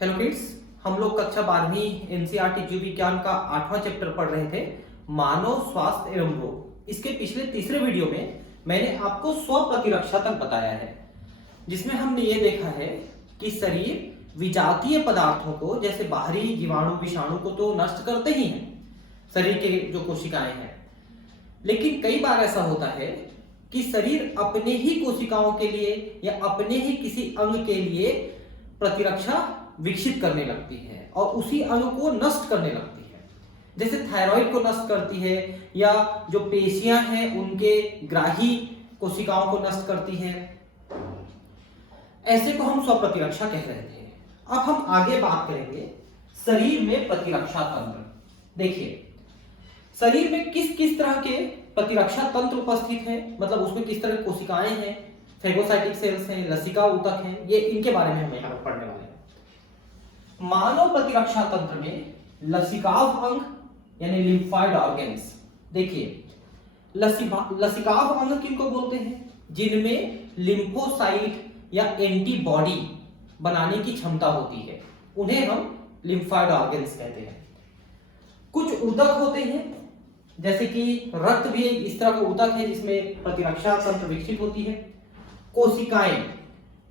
Hello kids, हम लोग कक्षा 12वीं एनसीईआरटी जीव विज्ञान का 8वां चैप्टर पढ़ रहे थे, मानव स्वास्थ्य एवं रोग। इसके पिछले तीसरे वीडियो में मैंने आपको स्व प्रतिरक्षा तक बताया है, जिसमें हमने ये देखा है कि शरीर विजातीय पदार्थों को, जैसे बाहरी जीवाणु विषाणु को तो नष्ट करते ही हैं शरीर के जो कोशिकाएं हैं, लेकिन कई बार ऐसा होता है कि शरीर अपने ही कोशिकाओं के लिए या अपने ही किसी अंग के लिए प्रतिरक्षा विकसित करने लगती है और उसी अंग को नष्ट करने लगती है। जैसे थायराइड को नष्ट करती है या जो पेशियां हैं उनके ग्राही कोशिकाओं को नष्ट करती है। ऐसे को हम स्वप्रतिरक्षा कह रहे थे। अब हम आगे बात करेंगे शरीर में प्रतिरक्षा तंत्र। देखिए, शरीर में किस किस तरह के प्रतिरक्षा तंत्र उपस्थित है, मतलब उसमें किस तरह की कोशिकाएं हैं, फेगोसाइटिक सेल्स हैं, लसिका ऊतक हैं, ये इनके बारे में हम यहाँ पर पढ़ने वाले हैं। मानव प्रतिरक्षा तंत्र में लसिकाव अंग यानी लिम्फॉइड ऑर्गन्स। देखिए, लसिकाव अंग किनको बोलते हैं? जिनमें लिम्फोसाइट या एंटीबॉडी बनाने की क्षमता होती है, उन्हें हम लिम्फॉइड ऑर्गन्स कहते हैं। कुछ ऊतक होते हैं, जैसे कि रक्त भी इस तरह का ऊतक है जिसमें प्रतिरक्षा तंत्र विकसित होती है। कोशिकाएं,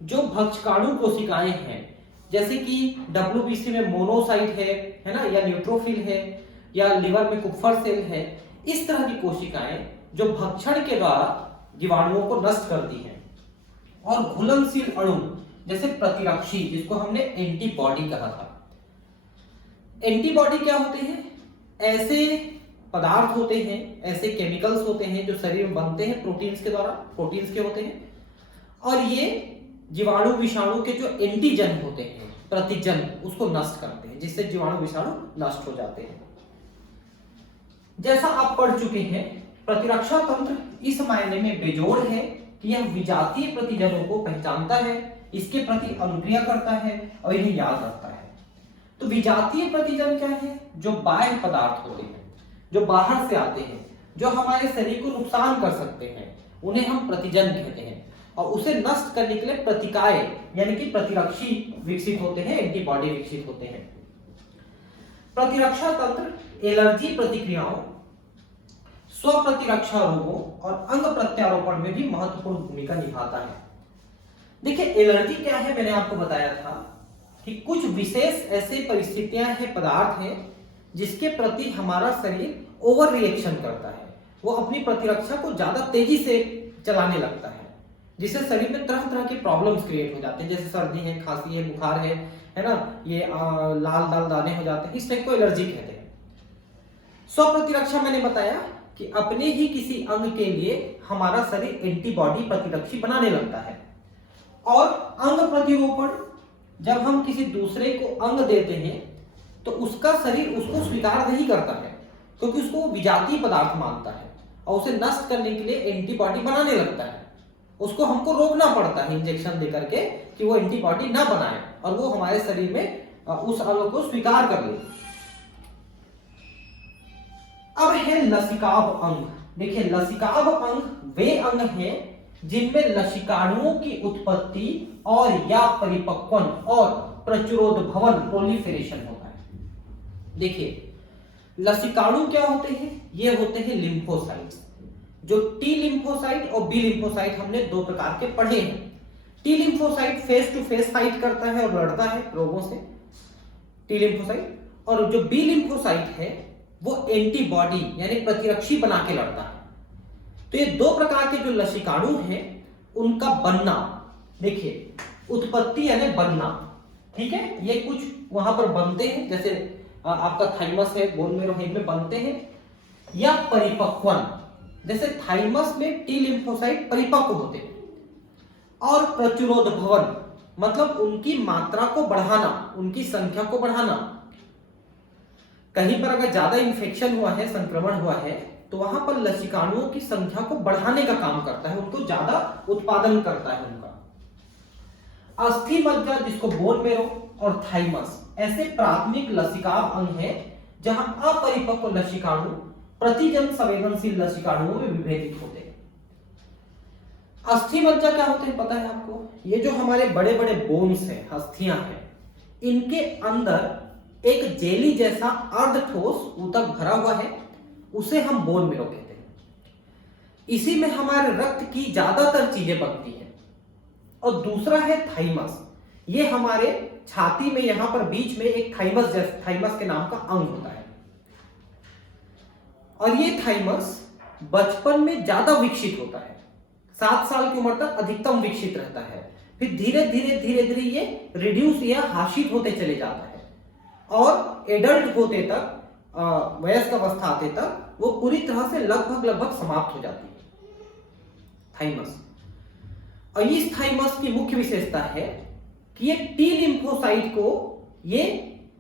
जो भक्षकाणु कोशिकाएं हैं, जैसे कि डब्ल्यूबीसी में मोनोसाइट है ना, या न्यूट्रोफिल है, या लिवर में कुप्फर सेल है, इस तरह की कोशिकाएं जो भक्षण के द्वारा जीवाणुओं को नष्ट करती हैं। और घुलनशील अणु, जैसे प्रतिरक्षी, जिसको हमने एंटीबॉडी कहा था। एंटीबॉडी क्या होते हैं? ऐसे पदार्थ होते हैं, ऐसे केमिकल्स होते हैं जो शरीर में बनते हैं प्रोटीन्स के द्वारा, प्रोटीन्स के होते हैं, और ये जीवाणु विषाणु के जो एंटीजन होते हैं, प्रतिजन, उसको नष्ट करते हैं, जिससे जीवाणु विषाणु नष्ट हो जाते हैं। जैसा आप पढ़ चुके हैं, प्रतिरक्षा तंत्र इस मायने में बेजोड़ है कि यह विजातीय प्रतिजनों को पहचानता है, इसके प्रति अनुक्रिया करता है और इन्हें याद रखता है। तो विजातीय प्रतिजन क्या है? जो बाह्य पदार्थ होते हैं, जो बाहर से आते हैं, जो हमारे शरीर को नुकसान कर सकते हैं, उन्हें हम प्रतिजन कहते हैं। और उसे नष्ट करने के लिए प्रतिकाय यानी कि प्रतिरक्षी विकसित होते हैं, एंटीबॉडी विकसित होते हैं। प्रतिरक्षा तंत्र एलर्जी प्रतिक्रियाओं, स्व प्रतिरक्षा रोगों और अंग प्रत्यारोपण में भी महत्वपूर्ण भूमिका निभाता है। देखिए, एलर्जी क्या है? मैंने आपको बताया था कि कुछ विशेष ऐसे परिस्थितियां हैं, पदार्थ हैं, जिसके प्रति हमारा शरीर ओवर रिएक्शन करता है। वो अपनी प्रतिरक्षा को ज्यादा तेजी से चलाने लगता है, जिससे शरीर में तरह तरह के प्रॉब्लम्स क्रिएट हो जाते हैं, जैसे सर्दी है, खांसी है, बुखार है ना, ये लाल लाल दाने हो जाते हैं, इस टाइप को एलर्जी कहते हैं। स्व प्रतिरक्षा मैंने बताया कि अपने ही किसी अंग के लिए हमारा शरीर एंटीबॉडी प्रतिरक्षी बनाने लगता है। और अंग प्रतिरोपण, जब हम किसी दूसरे को अंग देते हैं तो उसका शरीर उसको स्वीकार नहीं करता है, क्योंकि उसको विजातीय पदार्थ मानता है और उसे नष्ट करने के लिए एंटीबॉडी बनाने लगता है। उसको हमको रोकना पड़ता है इंजेक्शन देकर के कि वो एंटीबॉडी ना बनाए और वो हमारे शरीर में उस अंग को स्वीकार कर ले। अब है लसिकाव अंग। देखिए, लसिकाव अंग वे अंग हैं जिनमें लसिकाणुओं की उत्पत्ति और या परिपक्वन और प्रचुरोद भवन प्रोलिफेरेशन होता है। देखिए, लसिकाणु क्या होते हैं? ये होते हैं लिम्फोसाइट्स। जो टी लिम्फोसाइट और बी लिम्फोसाइट हमने दो प्रकार के पढ़े हैं। T lymphocyte face to face fight करता है और लड़ता है रोगों से, टी लिम्फोसाइट, और जो बी लिम्फोसाइट है वो एंटीबॉडी यानी प्रतिरक्षी बना के लड़ता है। तो ये दो प्रकार के जो लसिकाणु हैं उनका बनना, देखिए, उत्पत्ति यानी बनना, ठीक है, ये कुछ वहां पर बनते हैं, जैसे आपका थाइमस है, बोन मैरो हेड में बनते हैं, या परिपक्वन, जैसे थाइमस में टी लिम्फोसाइट परिपक्व होते हैं। और प्रचुरोद भवन, मतलब उनकी मात्रा को बढ़ाना, उनकी संख्या को बढ़ाना। कहीं पर अगर ज्यादा इंफेक्शन हुआ है, संक्रमण हुआ है, तो वहां पर लसिकाणुओं की संख्या को बढ़ाने का काम करता है, उनको ज्यादा उत्पादन करता है उनका। अस्थि मज्जा, जिसको बोन मैरो, और थाइमस ऐसे प्राथमिक लसिकाव अंग हैं जहां अपरिपक्व लसिकाणु प्रतिजन संवेदनशील लसिकाणुओं में विभेदित होते हैं। अस्थि मज्जा क्या होते हैं पता है आपको? ये जो हमारे बड़े बड़े बोन्स हैं, अस्थियां हैं, इनके अंदर एक जेली जैसा अर्ध ठोस ऊतक भरा हुआ है, उसे हम बोन मैरो कहते हैं। इसी में हमारे रक्त की ज्यादातर चीजें बनती हैं। और दूसरा है थाइमस। ये हमारे छाती में यहां पर बीच में एक थाइमस के नाम का अंग होता है। और ये थाइमस बचपन में ज्यादा विकसित होता है, 7 साल की उम्र तक अधिकतम विकसित रहता है। फिर धीरे धीरे ये रिड्यूस या हाशित होते चले जाता है और एडल्ट होते तक, वयस्क अवस्था आते तक वो पूरी तरह से लगभग समाप्त हो जाती है थाइमस। और इस थाइमस की मुख्य विशेषता है कि ये टी लिम्फोसाइट को ये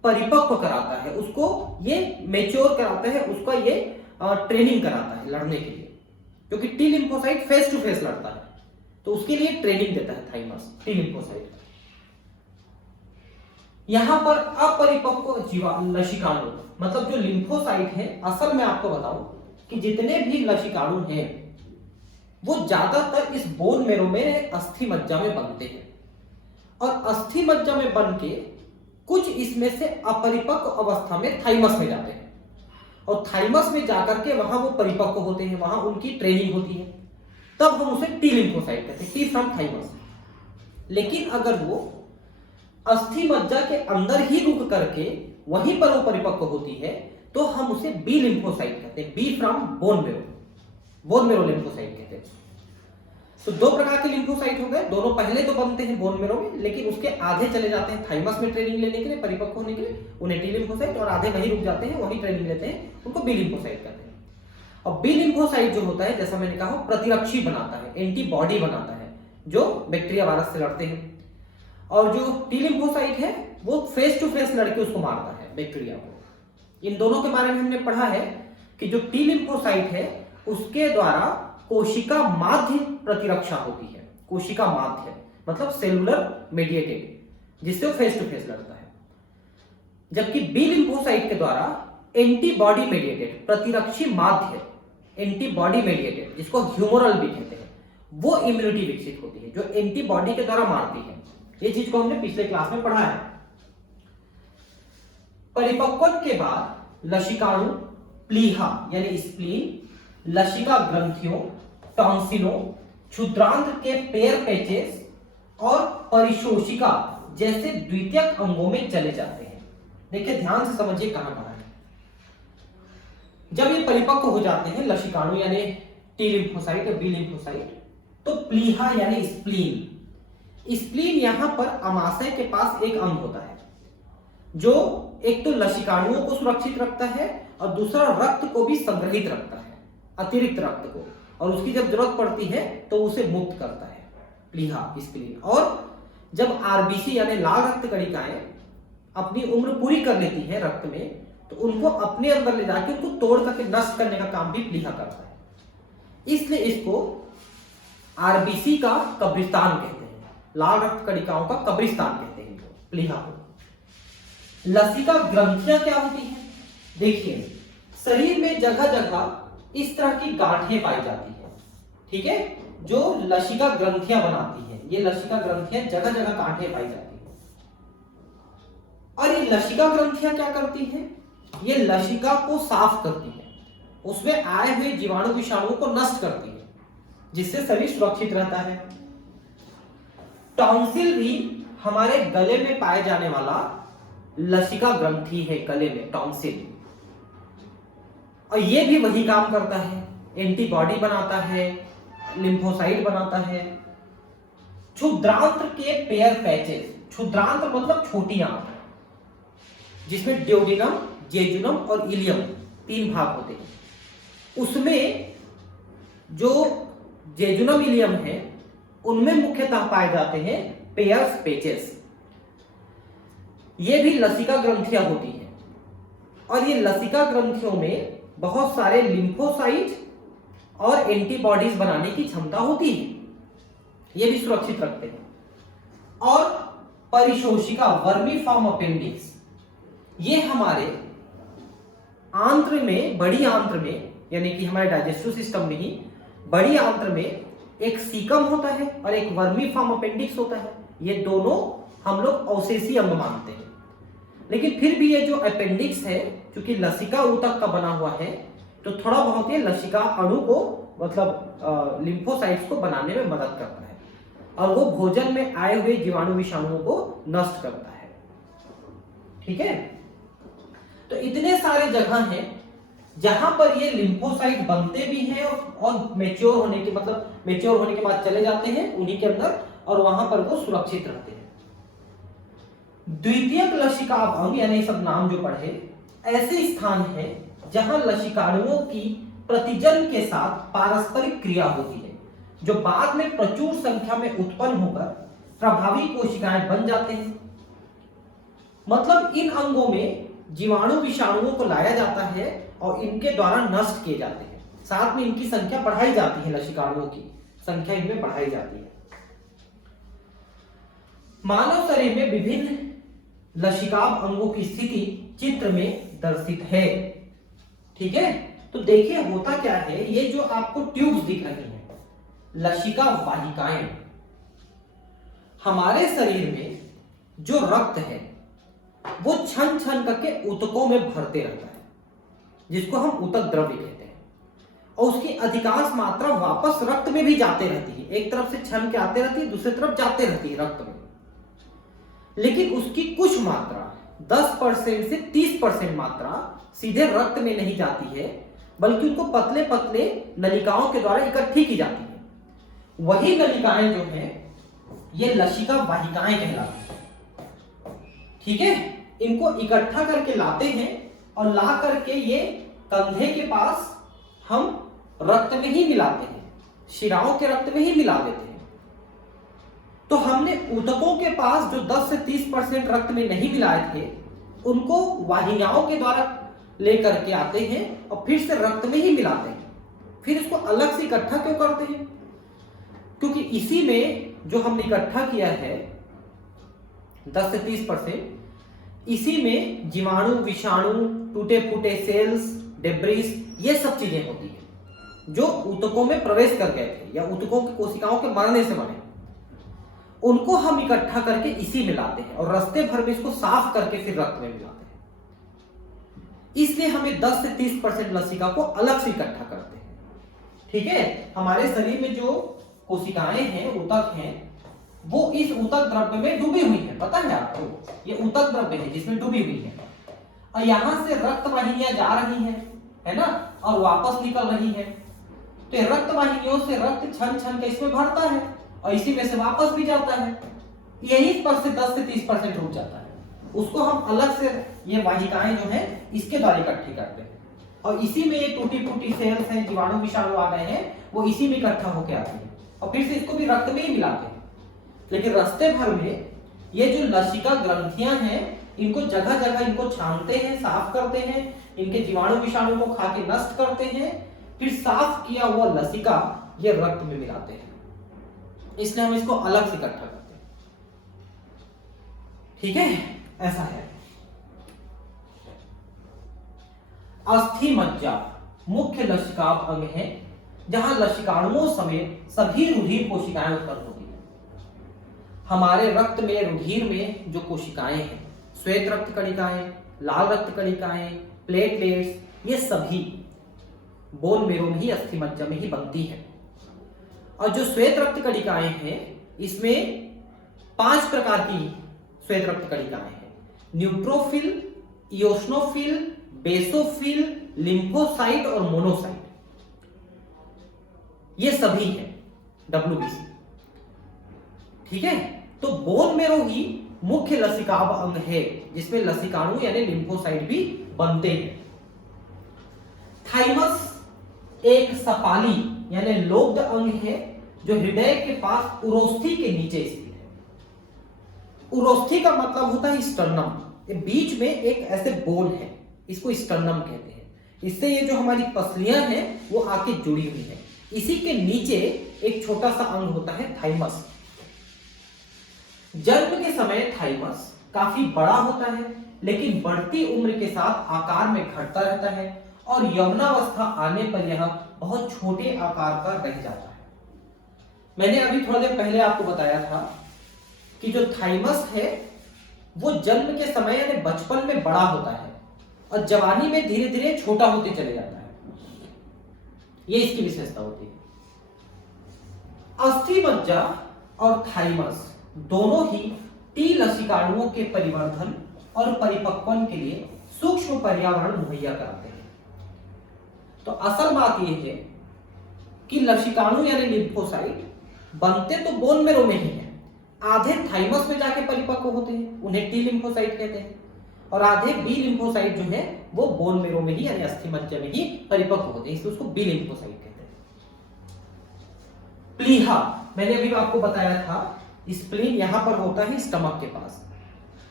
परिपक्व कराता है, उसको ये मेच्योर कराता है, उसका ये ट्रेनिंग कराता है लड़ने के लिए, क्योंकि T lymphocyte face to face लड़ता है, तो उसके लिए ट्रेनिंग देता है थाइमस टी लिम्फोसाइट। यहां पर अपरिपक्व लसिकाणु, मतलब जो लिम्फोसाइट है, असल में आपको बताऊं कि जितने भी लसिकाणु हैं वो ज्यादातर इस बोन मैरो में अस्थि मज्जा में बनते हैं। और अस्थि मज्जा में बन के कुछ इसमें से अपरिपक्व अवस्था में थाइमस में जाते हैं, और थाइमस में जाकर के वहां वो परिपक्व होते हैं, वहां उनकी ट्रेनिंग होती है, तब हम उसे टी लिम्फोसाइट कहते हैं, टी फ्रॉम थाइमस। लेकिन अगर वो अस्थि मज्जा के अंदर ही रुक करके वहीं पर वो परिपक्व होती है, तो हम उसे बी लिम्फोसाइट कहते हैं, B from bone marrow lymphocyte कहते हैं। तो 2 प्रकार के लिम्फोसाइट हो गए, दोनों पहले तो बनते हैं बोन मैरो में, लेकिन उसके आधे चले जाते हैं थाइमस में ट्रेनिंग लेने के लिए, परिपक्व होने के लिए, उन्हें टी लिम्फोसाइट, और आधे वहीं रुक जाते हैं, वहीं ट्रेनिंग लेते हैं, उनको बी लिम्फोसाइट कहते हैं। और बी लिम्फोसाइट जो होता है, जैसा मैंने कहा, प्रतिरक्षी बनाता है, एंटीबॉडी बनाता है, जो बैक्टीरिया वायरस से लड़ते हैं। और जो टी लिम्फोसाइट है वो फेस टू फेस लड़के उसको मारता है, बैक्टीरिया को। इन दोनों के बारे में हमने पढ़ा है कि जो टी लिम्फोसाइट है उसके द्वारा कोशिका माध्य प्रतिरक्षा होती है, कोशिका माध्य मतलब सेलुलर मेडिएटेड, जिससे वो फेस टू फेस लड़ता है। जबकि बी लिम्फोसाइट के द्वारा एंटीबॉडी मेडिएटेड प्रतिरक्षी माध्य, एंटीबॉडी मेडिएटेड, जिसको ह्यूमोरल भी कहते हैं, वो इम्यूनिटी विकसित होती है, जो एंटीबॉडी के द्वारा मारती है। ये चीज को हमने पिछले क्लास में पढ़ा है। परिपक्वन के बाद लसिकाणु प्लीहा यानी स्प्लीन, लसिका ग्रंथियों, टॉन्सिलों, क्षुद्रांत्र के पेयर पैचेस और परिशोषिका जैसे द्वितीयक अंगों में चले जाते हैं। देखिए ध्यान से समझिए कहां है। जब ये परिपक्व हो जाते हैं लसिकाणु यानी टी लिम्फोसाइट या बी लिम्फोसाइट, तो प्लीहा यानी स्प्लीन, स्प्लीन यहां पर अमाशय के पास एक अंग होता है जो एक तो लसिकाणुओं को सुरक्षित रखता है और दूसरा रक्त को भी संग्रहित रखता है, अतिरिक्त रक्त को, और उसकी जब जरूरत पड़ती है तो उसे मुक्त करता है प्लीहा स्प्लीन। और जब आरबीसी यानी लाल रक्त कणिकाएं अपनी उम्र पूरी कर लेती है रक्त में, तो उनको अपने अंदर ले जाकर उनको तोड़ करके नष्ट करने का काम भी प्लीहा करता है। इसलिए इसको आरबीसी का कब्रिस्तान कहते हैं, लाल रक्त कणिकाओं का कब्रिस्तान कहते हैं प्लीहा को। लसिका ग्रंथियां क्या होती हैं? देखिए शरीर में जगह जगह इस तरह की गांठें पाई जाती है, ठीक है, जो लसिका ग्रंथियां बनाती है। ये लसिका ग्रंथियां जगह जगह गांठें पाई जाती है। और ये लसिका ग्रंथियां क्या करती हैं? ये लसिका को साफ करती है, उसमें आए हुए जीवाणु विषाणुओं को नष्ट करती है, जिससे शरीर सुरक्षित रहता है। टॉन्सिल भी हमारे गले में पाए जाने वाला लसिका ग्रंथि है, गले में टॉन्सिल, और ये भी वही काम करता है, एंटीबॉडी बनाता है, लिम्फोसाइट बनाता है। क्षुद्रांत्र के पेयर पैचेस, क्षुद्रांत्र मतलब छोटी आंत, जिसमें ड्यूडेनम, जेजुनम और इलियम 3 भाग होते हैं। उसमें जो जेजुनम इलियम है उनमें मुख्यतः पाए जाते हैं पेयर्स पैचेस। ये भी लसिका ग्रंथियां होती हैं, और ये लसिका ग्रंथियों में बहुत सारे लिम्फोसाइट और एंटीबॉडीज बनाने की क्षमता होती है, ये भी सुरक्षित रखते हैं। और परिशोषिका वर्मीफॉर्म अपेंडिक्स, ये हमारे आंत्र में, बड़ी आंत्र में, यानी कि हमारे डाइजेस्टिव सिस्टम में ही बड़ी आंत्र में एक सीकम होता है और एक वर्मीफॉर्म अपेंडिक्स होता है। ये दोनों हम लोग अवशेषी अंग मानते हैं। लेकिन फिर भी ये जो अपेंडिक्स है, क्योंकि लसिका ऊतक का बना हुआ है, तो थोड़ा बहुत ये लसिका अणु को मतलब लिम्फोसाइट्स को बनाने में मदद करता है और वो भोजन में आए हुए जीवाणु विषाणुओं को नष्ट करता है। ठीक है, तो इतने सारे जगह हैं जहां पर ये लिम्फोसाइट बनते भी हैं और मैच्योर होने के मतलब मैच्योर होने के बाद चले जाते हैं उन्हीं के अंदर, और वहां पर वो सुरक्षित रहते हैं। द्वितीयक लसिकाभ अंग यानी सब नाम जो पढ़े, ऐसे स्थान है जहां लसिकाणुओं की प्रतिजन के साथ पारस्परिक क्रिया होती है, जो बाद में प्रचुर संख्या में उत्पन्न होकर प्रभावी कोशिकाएं बन जाते हैं। मतलब इन अंगों में जीवाणु विषाणुओं को लाया जाता है और इनके द्वारा नष्ट किए जाते हैं, साथ में इनकी संख्या बढ़ाई जाती है, लसिकाणुओं की संख्या इनमें बढ़ाई जाती है। मानव शरीर में विभिन्न लसिकाभ अंगों की स्थिति चित्र में दर्शित है। ठीक है, तो देखिए होता क्या है, ये जो आपको ट्यूब्स दिख रही हैं, लसिका वाहिकाएं, हमारे शरीर में जो रक्त है वो छन छन करके ऊतकों में भरते रहता है, जिसको हम ऊतक द्रव्य कहते हैं, और उसकी अधिकांश मात्रा वापस रक्त में भी जाते रहती है। एक तरफ से छन के आते रहती है, दूसरी तरफ जाते रहती है रक्त में, लेकिन उसकी कुछ मात्रा 10% से 30% मात्रा सीधे रक्त में नहीं जाती है, बल्कि उनको पतले पतले नलिकाओं के द्वारा इकट्ठी की जाती है। वही नलिकाएं जो हैं ये लसिका वाहिकाएं कहलाती हैं। ठीक है, इनको इकट्ठा करके लाते हैं और ला करके ये कंधे के पास हम रक्त में ही मिलाते हैं, शिराओं के रक्त में ही मिला देते हैं। तो हमने ऊतकों के पास जो 10 से 30% रक्त में नहीं मिलाए थे, उनको वाहिकाओं के द्वारा लेकर के आते हैं और फिर से रक्त में ही मिलाते हैं। फिर इसको अलग से इकट्ठा क्यों करते हैं? क्योंकि इसी में जो हमने इकट्ठा किया है 10 से 30%, इसी में जीवाणु विषाणु टूटे फूटे सेल्स डेब्रिस ये सब चीजें होती हैं जो ऊतकों में प्रवेश कर गए थे या ऊतकों की कोशिकाओं के मरने से बने, उनको हम इकट्ठा करके इसी में लाते हैं और रास्ते भर में इसको साफ करके फिर रक्त में मिलाते हैं। इसलिए हमें 10 से 30% लसिका को अलग से इकट्ठा करते हैं। ठीक है, हमारे शरीर में जो कोशिकाएं हैं, ऊतक हैं, वो इस ऊतक द्रव्य में डूबी हुई है। पता है आपको, ये ऊतक द्रव्य है जिसमें डूबी हुई है, और यहां से रक्त वाहिनियां जा रही हैं, है ना, और वापस निकल रही है। तो ये रक्त वाहिनियों से रक्त छन छन के इसमें भरता है और इसी में से वापस भी जाता है। यही पर से 10 से 30% रुक जाता है, उसको हम अलग से ये वाहिकाएं जो है इसके द्वारा इकट्ठी करते हैं, और इसी में ये टूटी फूटी सेल्स हैं, जीवाणु विषाणु आ गए हैं, वो इसी में इकट्ठा होकर आती है और फिर से इसको भी रक्त में ही मिलाते हैं। लेकिन रास्ते भर में ये जो लसिका ग्रंथियां हैं, इनको जगह जगह इनको छानते हैं, साफ करते हैं, इनके जीवाणु विषाणु को खा के नष्ट करते हैं, फिर साफ किया हुआ लसिका ये रक्त में मिलाते हैं। इसलिए हम इसको अलग से इकट्ठा करते हैं। ठीक है, ऐसा है। अस्थि मज्जा मुख्य लसिकाभ अंग है जहां लसिकाणुओं समेत सभी रुधिर कोशिकाएं उत्पन्न होती हैं। हमारे रक्त में, रुधिर में जो कोशिकाएं हैं, श्वेत रक्त कणिकाएं, लाल रक्त कणिकाएं, प्लेटलेट्स, ये सभी बोन मेरो में ही, अस्थि मज्जा में ही बनती है। और जो श्वेत रक्त कणिकाएं हैं, इसमें 5 प्रकार की श्वेत रक्त कणिकाएं हैं: न्यूट्रोफिल, इओसिनोफिल, बेसोफिल, लिम्फोसाइट और मोनोसाइट, ये सभी है WBC। ठीक है, तो बोन मेरो ही मुख्य लसिकाभ अंग है जिसमें लसिकाणु यानी लिम्फोसाइट भी बनते हैं। थाइमस एक सफाली यानी लोब्ड अंग है जो हृदय के पास उरोस्थि के नीचे स्थित है। उरोस्थि का मतलब होता है स्टर्नम, ये बीच में एक ऐसे बोन है, इसको स्टर्नम कहते हैं। इससे ये जो हमारी पसलियां हैं वो आके जुड़ी हुई है। इसी के नीचे एक छोटा सा अंग होता है थाइमस। जन्म के समय थाइमस काफी बड़ा होता है, लेकिन बढ़ती उम्र के साथ आकार में घटता रहता है और यौवनावस्था आने पर यह बहुत छोटे आकार का रह जाता है। मैंने अभी थोड़ा देर पहले आपको बताया था कि जो थाइमस है वो जन्म के समय यानी बचपन में बड़ा होता है और जवानी में धीरे धीरे छोटा होते चले जाता है। ये इसकी विशेषता होती है। अस्थि मज्जा और थाइमस दोनों ही टी लसिकाणुओं के परिवर्धन और परिपक्वन के लिए सूक्ष्म पर्यावरण मुहैया कराते हैं। तो असल बात यह है कि लसिकाणु यानी लिम्फोसाइट बनते तो बोन मेरो में ही है, आधे थाइमस में जाके परिपक्व होते हैं, उन्हें टी लिम्फोसाइट कहते हैं, और आधे बी लिम्फोसाइट जो है वो बोन मेरो में ही यानी अस्थि मज्जा में ही परिपक्व होते हैं, इसलिए उसको बी लिम्फोसाइट कहते हैं। प्लीहा मैंने अभी आपको बताया था, स्प्लीन यहां पर होता है स्टमक के पास,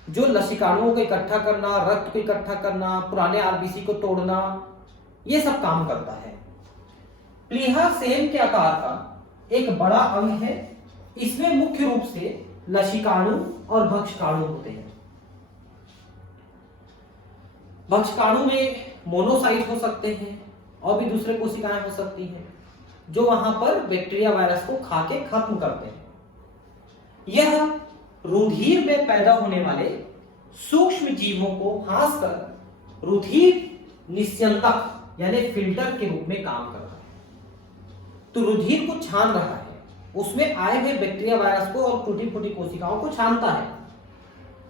जो लसिकाणुओं को इकट्ठा करना, रक्त को इकट्ठा करना, पुराने आरबीसी को तोड़ना, ये सब काम करता है। प्लीहा सेम के आकार का एक बड़ा अंग है। इसमें मुख्य रूप से लसिकाणु और भक्षकाणु होते हैं। भक्षकाणु में मोनोसाइट हो सकते हैं और भी दूसरे कोशिकाएं हो सकती हैं जो वहां पर बैक्टीरिया वायरस को खा के खत्म करते हैं। यह रुधिर में पैदा होने वाले सूक्ष्म जीवों को हांसकर रुधिर निस्यंतक यानी फिल्टर के रूप में काम कर रहा है। तो रुधिर को छान रहा है, उसमें आए हुए बैक्टीरिया वायरस को और टूटी फूटी कोशिकाओं को छानता है।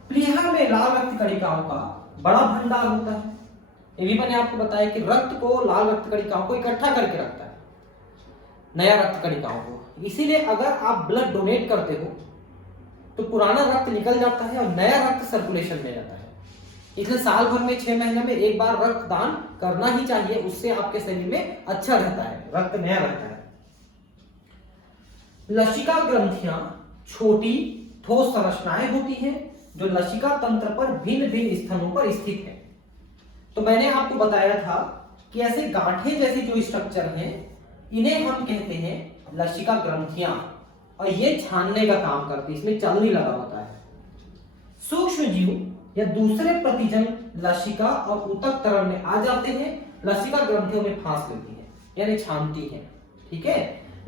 प्लीहा में लाल रक्त कणिकाओं का बड़ा भंडार होता है। ये भी मैंने आपको बताया कि रक्त को, लाल रक्त कणिकाओं को इकट्ठा करके रखता है, नया रक्त कणिकाओं को। इसीलिए अगर आप ब्लड डोनेट करते हो तो पुराना रक्त निकल जाता है और नया रक्त सर्कुलेशन में जाता है। इसलिए साल भर में 6 महीने में एक बार रक्तदान करना ही चाहिए, उससे आपके शरीर में अच्छा रहता है, रक्त नया रहता है। लसिका ग्रंथियां छोटी ठोस संरचनाएं होती हैं जो लसिका तंत्र पर भिन्न भिन्न स्थानों पर स्थित है। तो मैंने आपको बताया था कि ऐसे गांठें जैसी जो स्ट्रक्चर हैं इन्हें हम कहते हैं लसिका ग्रंथियां, और ये छानने का काम करती है, इसमें चलनी लगा होता है। सूक्ष्म जीव या दूसरे प्रतिजन लसिका और ऊतक तरल में आ जाते हैं, लसिका ग्रंथियों में फांस लेती है यानी छानती है। ठीक है,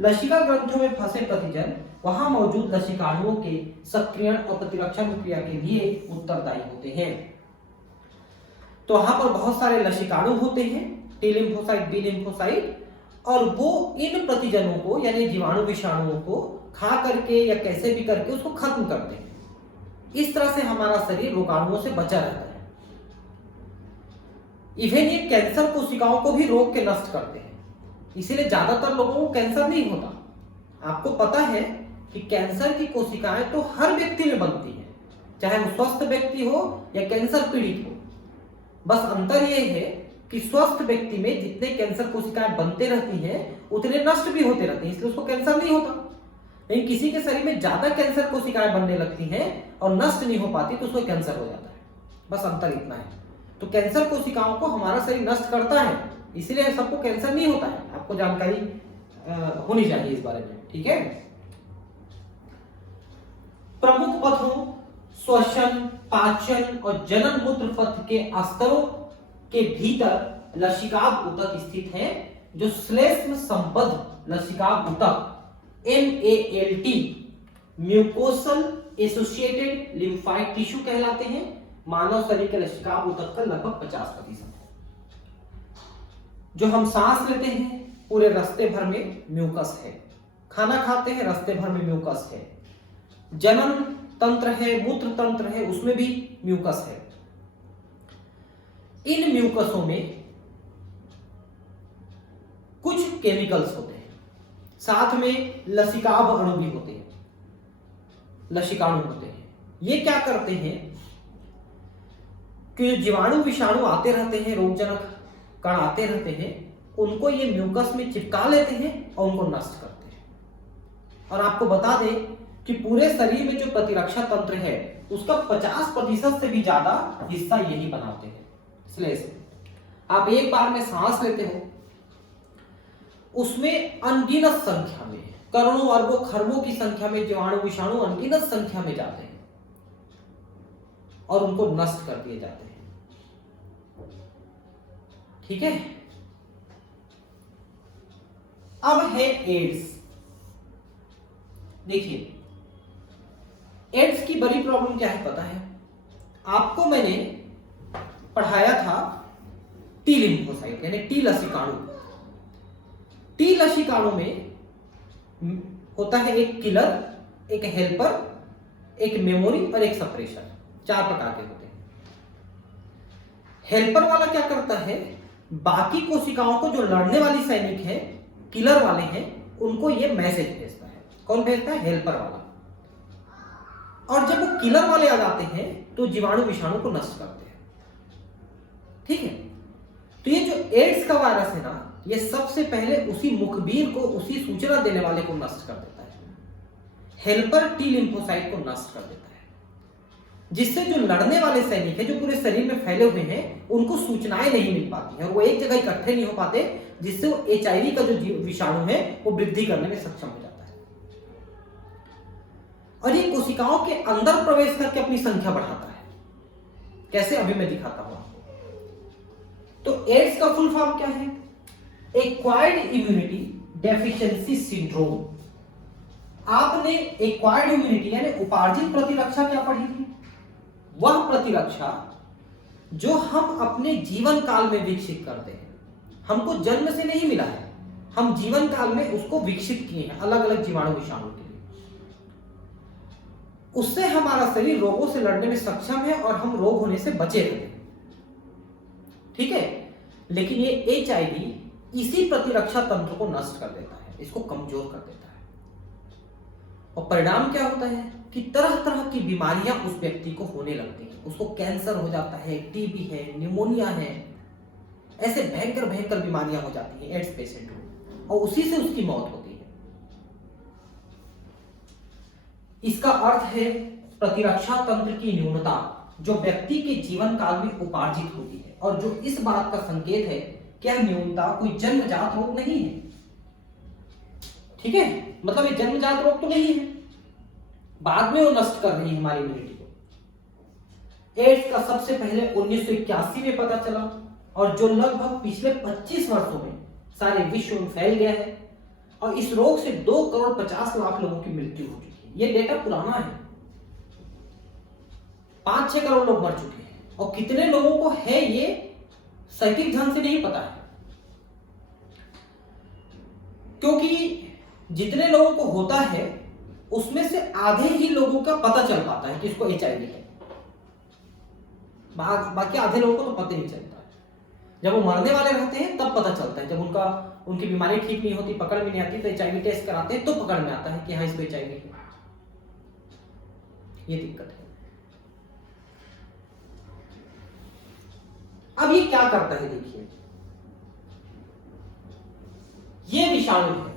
लसिका ग्रंथियों में फंसे प्रतिजन वहां मौजूद लसिकाणुओं के सक्रियण और प्रतिरक्षण क्रिया के लिए उत्तरदायी होते हैं। तो वहां पर बहुत सारे लसिकाणु होते हैं, टी लिम्फोसाइट, बी लिम्फोसाइट, और वो इन प्रतिजनों को यानी जीवाणु विषाणुओं को खा करके या कैसे भी करके उसको खत्म करते हैं। इस तरह से हमारा शरीर रोगाणुओं से बचा रहता है। इवन ये कैंसर कोशिकाओं को भी रोक के नष्ट करते हैं, इसीलिए ज्यादातर लोगों को कैंसर नहीं होता। आपको पता है कि कैंसर की कोशिकाएं तो हर व्यक्ति में बनती है, चाहे वो स्वस्थ व्यक्ति हो या कैंसर पीड़ित हो। बस अंतर यह है कि स्वस्थ व्यक्ति में जितने कैंसर कोशिकाएं बनते रहती हैं उतने नष्ट भी होते रहते हैं, इसलिए उसको कैंसर नहीं होता। लेकिन किसी के शरीर में ज्यादा कैंसर कोशिकाएं बनने लगती हैं और नष्ट नहीं हो पाती तो उसको कैंसर हो जाता है। बस अंतर इतना है। तो कैंसर कोशिकाओं को हमारा शरीर नष्ट करता है, इसीलिए सबको कैंसर नहीं होता है। आपको जानकारी होनी चाहिए इस बारे में। ठीक है, प्रमुख पथों श्वसन, पाचन और जनन मूत्र पथ के स्तरों के भीतर लसिकाभ ऊतक स्थित हैं, जो श्लेष्म संबद्ध लसिकाभ ऊतक MALT mucosal associated lymphoid tissue कहलाते हैं। मानव शरीर के लसिकाभ ऊतक का लगभग 50% है। जो हम सांस लेते हैं पूरे रास्ते भर में म्यूकस है, खाना खाते हैं रास्ते भर में म्यूकस है, जनन तंत्र है, मूत्र तंत्र है, उसमें भी म्यूकस है। इन म्यूकसों में कुछ केमिकल्स होते हैं, साथ में लसिकाभ अणु भी होते हैं, लसिकाणु होते हैं। ये क्या करते हैं कि जीवाणु विषाणु आते रहते हैं, रोगजनक कण आते रहते हैं, उनको ये म्यूकस में चिपका लेते हैं और उनको नष्ट करते हैं। और आपको बता दें कि पूरे शरीर में जो प्रतिरक्षा तंत्र है उसका 50% से भी ज्यादा हिस्सा यही बनाते हैं, श्लेष्म। आप एक बार में सांस लेते हो, उसमें अनगिनत संख्या में, करोड़ों अरबों खरबों की संख्या में जीवाणु विषाणु अनगिनत संख्या में जाते हैं और उनको नष्ट कर दिए जाते हैं। ठीक है, अब है एड्स। देखिए, एड्स की बड़ी प्रॉब्लम क्या है पता है? आपको मैंने पढ़ाया था टी लिम्फोसाइट यानी टी लसीकाणु। टी लसीकाणु में होता है एक किलर, एक हेल्पर, एक मेमोरी और एक सप्रेशर, 4 प्रकार के होते हैं। हेल्पर वाला क्या करता है, बाकी कोशिकाओं को जो लड़ने वाली सैनिक है, किलर वाले हैं, उनको ये मैसेज भेजता है। कौन भेजता है? हेल्पर वाला। और जब वो किलर वाले आ जाते हैं तो जीवाणु विषाणु को नष्ट करते हैं। ठीक है, तो ये जो एड्स का वायरस है ना, ये सबसे पहले उसी मुखबिर को, उसी सूचना देने वाले को नष्ट कर देता है। हेल्पर टी लिम्फोसाइट को नष्ट कर देता है, जिससे जो लड़ने वाले सैनिक है, जो पूरे शरीर में फैले हुए हैं, उनको सूचनाएं नहीं मिल पाती हैं, वो एक जगह इकट्ठे नहीं हो पाते, जिससे वो HIV का जो विषाणु है वो वृद्धि करने में सक्षम हो जाता है। और ये कोशिकाओं के अंदर प्रवेश करके अपनी संख्या बढ़ाता है। कैसे? अभी मैं दिखाता हूं आपको। तो एड्स का फुल फॉर्म क्या है? Acquired immunity deficiency syndrome. आपने एक्वायर्ड इम्यूनिटी यानी उपार्जित प्रतिरक्षा क्या पढ़ी थी? वह प्रतिरक्षा जो हम अपने जीवन काल में विकसित करते हैं। हमको जन्म से नहीं मिला है, हम जीवन काल में उसको विकसित किए हैं अलग अलग जीवाणु विषाणु के लिए। उससे हमारा शरीर रोगों से लड़ने में सक्षम है और हम रोग होने से बचे रहते हैं। ठीक है, लेकिन ये HIV इसी प्रतिरक्षा तंत्र को नष्ट कर देता है, इसको कमजोर कर देता है। और परिणाम क्या होता है कि तरह तरह की बीमारियां उस व्यक्ति को होने लगती हैं। उसको कैंसर हो जाता है, टीबी है, निमोनिया है, ऐसे भयंकर भयंकर बीमारियां हो जाती हैं एड्स पेशेंट को, और उसी से उसकी मौत होती है। इसका अर्थ है प्रतिरक्षा तंत्र की न्यूनता, जो व्यक्ति के जीवन काल में उपार्जित होती है, और जो इस बात का संकेत है कि यह न्यूनता कोई जन्मजात रोग नहीं है। ठीक है, मतलब ये जन्मजात रोग तो नहीं है, बाद में वो नष्ट कर रही है हमारी इम्यूनिटी को। एड्स का सबसे पहले 1981 में पता चला, और जो लगभग पिछले 25 वर्षों में सारे विश्व में फैल गया है, और इस रोग से 2,50,00,000 लोगों की मृत्यु हो चुकी है। ये डेटा पुराना है, 5-6 करोड़ लोग मर चुके हैं, और कितने लोगों को है ये सटीक ढंग से नहीं पता है, क्योंकि जितने लोगों को होता है उसमें से आधे ही लोगों का पता चल पाता है कि इसको HIV है, बाकी आधे लोगों को तो पता नहीं चलता है। जब वो मरने वाले रहते हैं तब पता चलता है, जब उनकी बीमारी ठीक नहीं होती, पकड़ में नहीं आती, तो HIV टेस्ट कराते हैं तो पकड़ में आता है कि हाँ इसको HIV है। ये दिक्कत है। अब ये क्या करता है, देखिए, ये विषाणु है।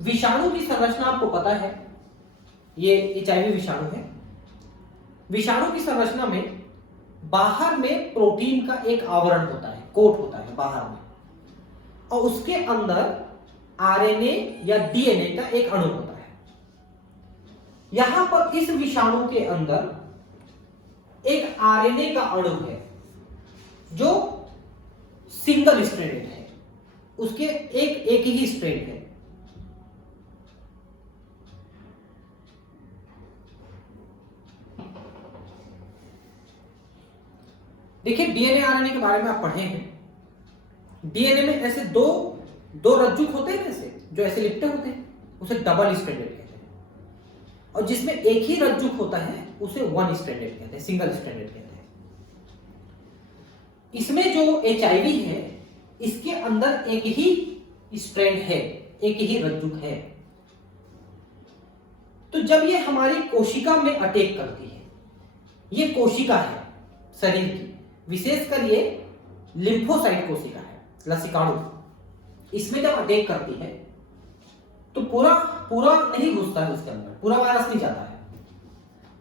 विषाणु की संरचना आपको पता है, ये HIV विषाणु है। विषाणु की संरचना में बाहर में प्रोटीन का एक आवरण होता है, कोट होता है बाहर में, और उसके अंदर RNA या DNA का एक अणु होता है। यहां पर इस विषाणु के अंदर एक RNA का अणु है जो सिंगल स्ट्रैंडेड है, उसके एक ही स्ट्रैंड है। देखिए, DNA RNA के बारे में आप पढ़े हैं। DNA में ऐसे दो रज्जुक होते हैं, ऐसे जो ऐसे लिपटे होते हैं, उसे डबल स्ट्रैंडेड कहते हैं, और जिसमें एक ही रज्जुक होता है उसे वन स्ट्रैंडेड कहते हैं, सिंगल स्ट्रैंडेड कहते हैं। इसमें जो HIV है, इसके अंदर एक ही स्ट्रैंड है, एक ही रज्जुक है। तो जब ये हमारी कोशिका में अटैक करती है, ये कोशिका है शरीर की, विशेषकर ये लिम्फोसाइट कोशिका है, लसीकाणु, इसमें जब अटैक करती है तो पूरा नहीं घुसता है उसके अंदर, पूरा वायरस नहीं जाता है,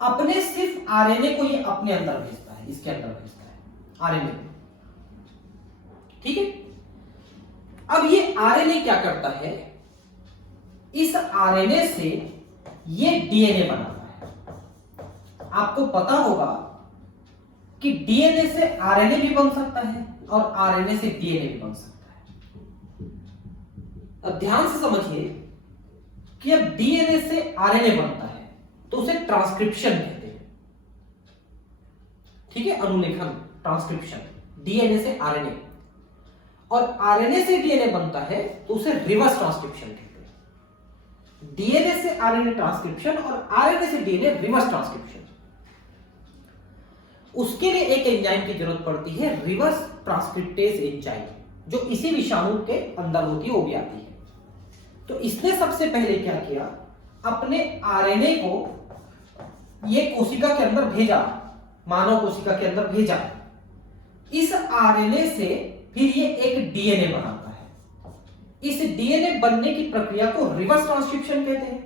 अपने सिर्फ RNA को ये अपने अंदर भेजता है, इसके अंदर भेजता है RNA को। ठीक है, अब ये RNA क्या करता है, इस RNA से ये DNA बनाता है। आपको पता होगा कि DNA से RNA भी बन सकता है और RNA से DNA भी बन सकता है। अब ध्यान से समझिए कि अब DNA से RNA बनता है तो उसे ट्रांसक्रिप्शन कहते हैं। ठीक है, अनुलेखन, ट्रांसक्रिप्शन, डीएनए से आरएनए, और आरएनए से डीएनए बनता है तो उसे रिवर्स ट्रांसक्रिप्शन कहते हैं। डीएनए से आरएनए ट्रांसक्रिप्शन और आरएनए से डीएनए रिवर्स ट्रांसक्रिप्शन। उसके लिए एक एंजाइम की जरूरत पड़ती है, रिवर्स ट्रांसक्रिप्टेज एंजाइम, जो इसी विषाणु के अंदर होती है, वो भी आती है। तो इसने सबसे पहले क्या किया, अपने आरएनए को ये कोशिका के अंदर भेजा, मानव कोशिका के अंदर भेजा। इस आरएनए से फिर ये एक डीएनए बनाता है। इस डीएनए बनने की प्रक्रिया को रिवर्स ट्रांसक्रिप्शन कहते हैं,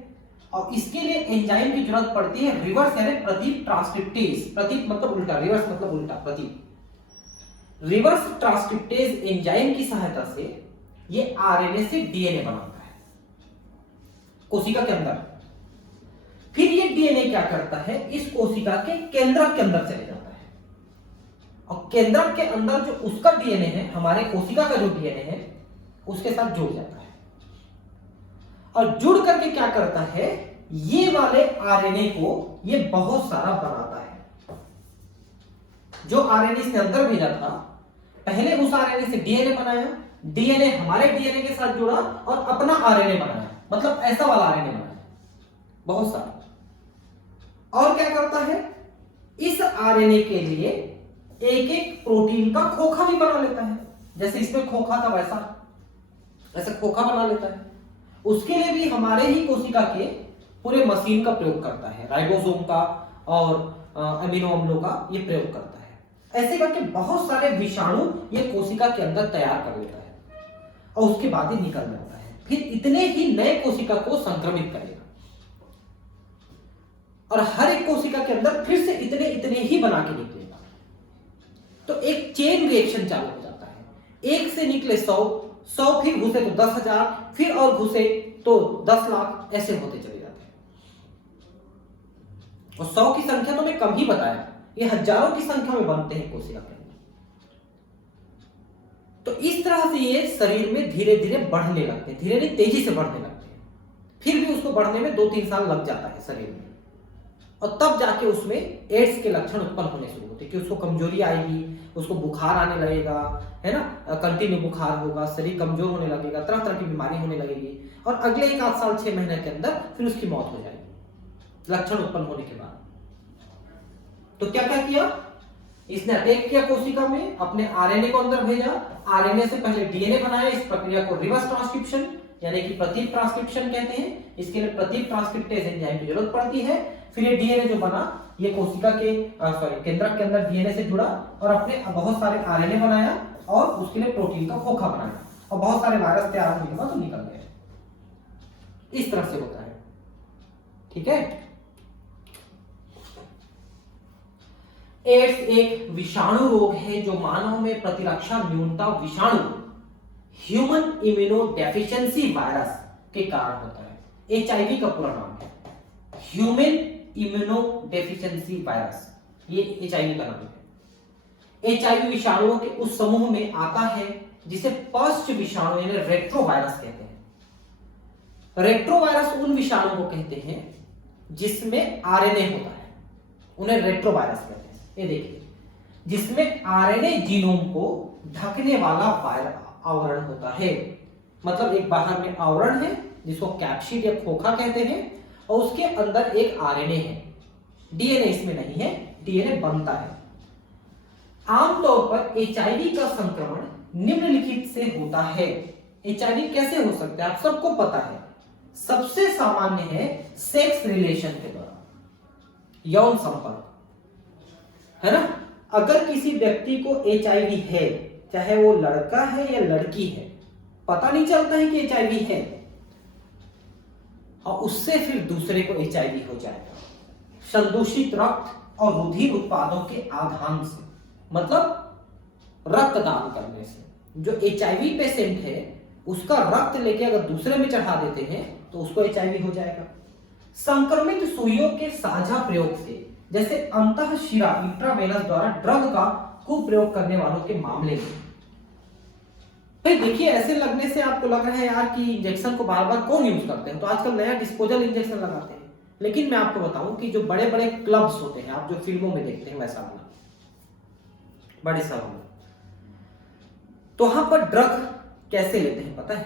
और इसके लिए एंजाइम की जरूरत पड़ती है, रिवर्स यानी प्रतीक ट्रांसक्रिप्टेज। प्रतीक मतलब उल्टा, रिवर्स मतलब उल्टा, प्रतीक। रिवर्स ट्रांसक्रिप्टेज एंजाइम की सहायता से ये आरएनए से डीएनए बनाता है कोशिका के अंदर। फिर ये डीएनए क्या करता है, इस कोशिका के केंद्रक के अंदर चले जाता है, और केंद्रक के अंदर जो उसका डीएनए है, हमारे कोशिका का जो डीएनए है, उसके साथ जुड़ जाता है, और जुड़ करके क्या करता है, ये वाले आरएनए को ये बहुत सारा बनाता है। जो आरएनए इसने अंदर भेजा था, पहले उस आरएनए से डीएनए बनाया, डीएनए हमारे डीएनए के साथ जुड़ा और अपना आरएनए बनाया, मतलब ऐसा वाला आरएनए बनाया बहुत सारा। और क्या करता है, इस आरएनए के लिए एक एक प्रोटीन का खोखा भी बना लेता है। जैसे इसमें खोखा था वैसा खोखा बना लेता है। उसके लिए भी हमारे ही कोशिका के पूरे मशीन का प्रयोग करता है, राइबोसोम का और अमीनो अम्लों का ये प्रयोग करता है। ऐसे करके बहुत सारे विषाणु ये कोशिका के अंदर तैयार कर लेता है, और उसके बाद ही निकल जाता है। फिर इतने ही नए कोशिका को संक्रमित करेगा, और हर एक कोशिका के अंदर फिर से इतने इतने ही बना के निकलेगा। तो एक चेन रिएक्शन चालू हो जाता है। एक से निकले 100 फिर घुसे तो 10,000, फिर और घुसे तो 10 लाख, ऐसे होते चले जाते हैं। और 100 की संख्या तो मैं कम ही बताया, ये हजारों की संख्या में बनते हैं कोशिका के अंदर। तो इस तरह से ये शरीर में धीरे धीरे बढ़ने लगते हैं, धीरे धीरे तेजी से बढ़ने लगते हैं। फिर भी उसको बढ़ने में 2-3 साल लग जाता है शरीर में, और तब जाके उसमें एड्स के लक्षण उत्पन्न होने शुरू होते हैं कि उसको कमजोरी आएगी, उसको बुखार आने लगेगा, है ना, कंटिन्यू बुखार होगा, शरीर कमजोर होने लगेगा, तरह तरह की बीमारी होने लगेगी, और अगले 1 आध साल 6 महीने के अंदर फिर उसकी मौत हो जाएगी लक्षण उत्पन्न होने के बाद। तो क्या क्या किया, इसने अटैक किया कोशिका में, अपने आरएनए को अंदर भेजा, आरएनए से पहले डीएनए बनाया। इस प्रक्रिया को रिवर्स ट्रांसक्रिप्शन यानी कि प्रतीक ट्रांसक्रिप्शन कहते हैं। इसके लिए प्रतीक ट्रांसक्रिप्टेज एंजाइम की जरूरत पड़ती है। फिर ये डीएनए जो बना, ये कोशिका के केंद्रक के अंदर डीएनए से जुड़ा, और अपने बहुत सारे आरएनए बनाया, और उसके लिए प्रोटीन का खोखा बनाया, और बहुत सारे वायरस तैयार होने के बाद तो निकल गए। इस तरह से होता है, ठीक है। एड्स एक विषाणु रोग है जो मानव में प्रतिरक्षा न्यूनता विषाणु ह्यूमन इम्यूनो डेफिशिएंसी वायरस के कारण होता है। एचआईवी का पूरा नाम है ह्यूमन इम्यूनो डेफिशिएंसी वायरस, ये एचआईवी का नाम है। एचआईवी विषाणुओं के उस समूह में आता है जिसे पश्च विषाणु यानी रेट्रोवायरस कहते हैं। रेट्रोवायरस उन विषाणुओं को कहते हैं जिसमें आरएनए होता है, उन्हें रेट्रोवायरस कहते हैं। ये देखिए, जिसमें आरएनए जीनोम को ढकने वाला आवरण होता है, मतलब एक बाहर में आवरण है जिसको कैप्सिड या खोखा कहते हैं, और उसके अंदर एक आरएनए है। डीएनए इसमें नहीं है, डीएनए बनता है। आमतौर पर एचआईवी का संक्रमण निम्नलिखित से होता है। एचआईवी कैसे हो सकता है, आप सबको पता है। सबसे सामान्य है सेक्स रिलेशन के द्वारा, यौन संपर्क, है ना। अगर किसी व्यक्ति को एचआईवी है, चाहे वो लड़का है या लड़की है, पता नहीं चलता है कि एचआईवी है, और उससे फिर दूसरे को एचआईवी हो जाएगा संदूषित रक्त और रुधिर उत्पादों के आधान से, मतलब रक्तदान करने से। जो एचआईवी पेशेंट है उसका रक्त लेके अगर दूसरे में चढ़ा देते हैं तो उसको एचआईवी हो जाएगा। संक्रमित सुइयों के साझा प्रयोग से, जैसे अंतःशिरा इंट्रावेनस द्वारा ड्रग का कुप्रयोग करने वालों के मामले में। भाई देखिए, ऐसे लगने से आपको लग रहा है यार कि इंजेक्शन को बार बार कौन यूज करते हैं, तो आजकल नया डिस्पोजल इंजेक्शन लगाते हैं। लेकिन मैं आपको बताऊं कि जो बड़े बड़े क्लब्स होते हैं, आप जो फिल्मों में देखते हैं वैसा वाला, बड़े शहरों में। तो वहां पर ड्रग कैसे लेते हैं पता है?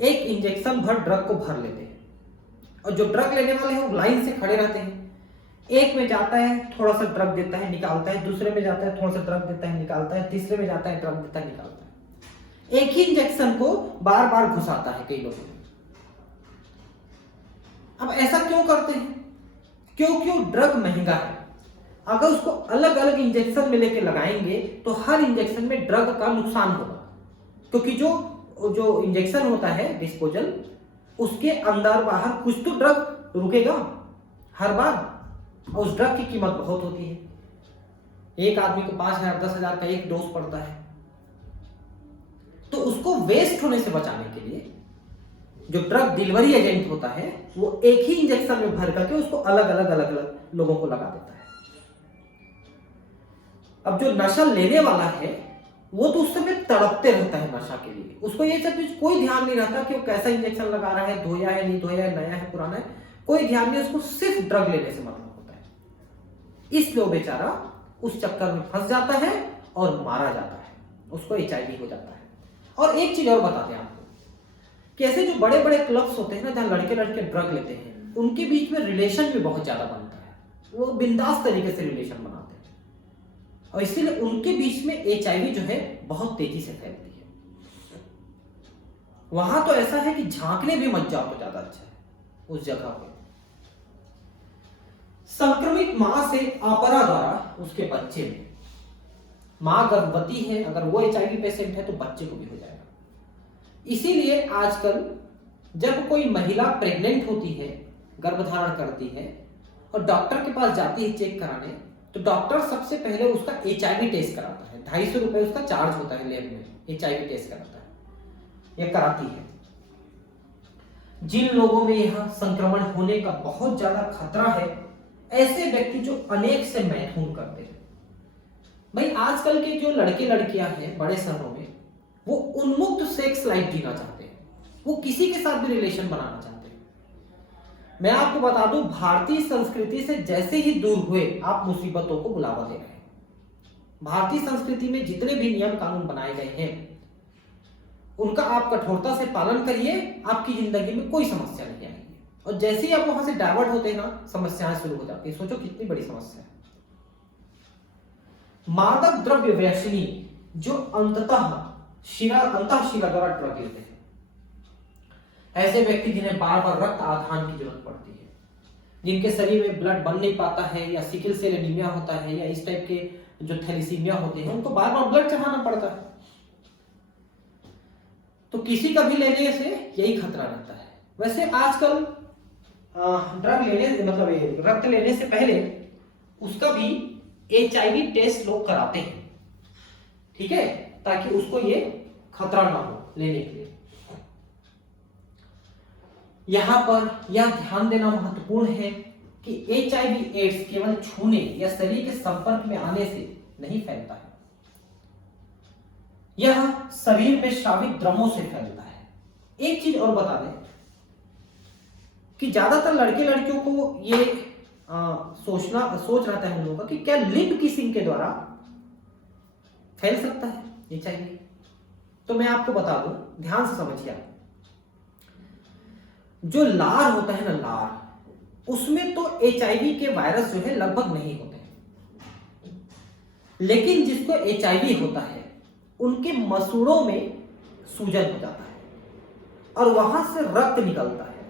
एक इंजेक्शन भर ड्रग को भर लेते हैं, और जो ड्रग लेने वाले हैं वो लाइन से खड़े रहते हैं। एक में जाता है, थोड़ा सा ड्रग देता है, निकालता है, दूसरे में जाता है, थोड़ा सा ड्रग देता है, निकालता है, तीसरे में जाता है, ड्रग देता है, निकालता है। एक ही इंजेक्शन को बार बार घुसाता है कई लोगों में। अब ऐसा क्यों करते हैं? क्योंकि ड्रग महंगा है। अगर उसको अलग अलग इंजेक्शन में लेके लगाएंगे तो हर इंजेक्शन में ड्रग का नुकसान होगा, क्योंकि जो इंजेक्शन होता है डिस्पोजल, उसके अंदर बाहर कुछ तो ड्रग रुकेगा हर बार, और उस ड्रग की कीमत बहुत होती है। एक आदमी को 5,000 10,000 का एक डोज पड़ता है। तो उसको वेस्ट होने से बचाने के लिए जो ड्रग डिलीवरी एजेंट होता है वो एक ही इंजेक्शन में भर करके उसको अलग अलग लोगों को लगा देता है। अब जो नशा लेने वाला है वो तो उस समय तड़पते रहता है नशा के लिए, उसको ये सब चीज कोई ध्यान नहीं रहता कि वो कैसा इंजेक्शन लगा रहा है, धोया है नहीं धोया है, नया है पुराना है, कोई ध्यान नहीं, उसको सिर्फ ड्रग लेने से मतलब होता है। इसलिए वो बेचारा उस चक्कर में फंस जाता है और मारा जाता है, उसको HIV हो जाता है। और एक चीज और बताते हैं आपको कि ऐसे जो बड़े बड़े क्लब्स होते हैं ना, जहां लड़के लड़के ड्रग लेते हैं, उनके बीच में रिलेशन भी बहुत ज्यादा बनता है, वो बिंदास तरीके से रिलेशन बनाते हैं, और इसीलिए उनके बीच में HIV जो है बहुत तेजी से फैलती है। वहां तो ऐसा है कि झांकने भी मत जाओ तो ज्यादा अच्छा है उस जगह पे। संक्रमित मां से अपरा द्वारा उसके बच्चे में, मां गर्भवती है, अगर वो HIV पेशेंट है तो बच्चे को भी हो जाएगा। इसीलिए आजकल जब कोई महिला प्रेग्नेंट होती है, गर्भधारण करती है, और डॉक्टर के पास जाती है चेक कराने, तो डॉक्टर सबसे पहले उसका HIV टेस्ट कराता है। 250 रुपए उसका चार्ज होता है लैब में, HIV टेस्ट कराता है, यह कराती है। जिन लोगों में यह संक्रमण होने का बहुत ज्यादा खतरा है, ऐसे व्यक्ति जो अनेक से मैथुन करते हैं। भाई आजकल के जो लड़के लड़कियां हैं बड़े शहरों में, वो उन्मुक्त सेक्स लाइफ जीना चाहते हैं, वो किसी के साथ भी रिलेशन बनाना चाहते हैं। मैं आपको बता दूं, भारतीय संस्कृति से जैसे ही दूर हुए आप मुसीबतों को बुलावा दे रहे हैं। भारतीय संस्कृति में जितने भी नियम कानून बनाए गए हैं उनका आप कठोरता से पालन करिए, आपकी जिंदगी में कोई समस्या नहीं आएगी। और जैसे ही आप वहां से डाइवर्ट होते हैं ना, समस्याएं शुरू हो जाती है। सोचो कितनी बड़ी समस्या है। मादक द्रव्य व्यसनी जो अंततः शिरा द्वारा ड्रग लेते हैं, ऐसे व्यक्ति जिन्हें बार बार रक्त आधान की जरूरत पड़ती है, जिनके शरीर में ब्लड बन नहीं पाता है, या सिकल सेल एनीमिया होता है, या इस टाइप के जो थैलीसीमिया होते हैं, उनको बार बार ब्लड चढ़ाना पड़ता है। तो किसी का भी लेने से यही खतरा रहता है। वैसे आजकल ड्रग लेने मतलब रक्त लेने से पहले उसका भी HIV टेस्ट लोग कराते हैं, ठीक है, ताकि उसको ये खतरा ना हो लेने के लिए। यहां पर यह ध्यान देना महत्वपूर्ण है कि HIV एड्स केवल छूने या शरीर के संपर्क में आने से नहीं फैलता है, यह शरीर में स्रावित द्रव्यों से फैलता है। एक चीज और बता दें कि ज्यादातर लड़के लड़कियों को ये सोच रहता है उन लोगों का कि क्या लिप किसिंग के द्वारा फैल सकता है HIV। तो मैं आपको बता दूं, ध्यान से समझिए, जो लार होता है ना, लार, उसमें तो HIV के वायरस जो है लगभग नहीं होते हैं, लेकिन जिसको HIV होता है उनके मसूड़ों में सूजन हो जाता है और वहां से रक्त निकलता है,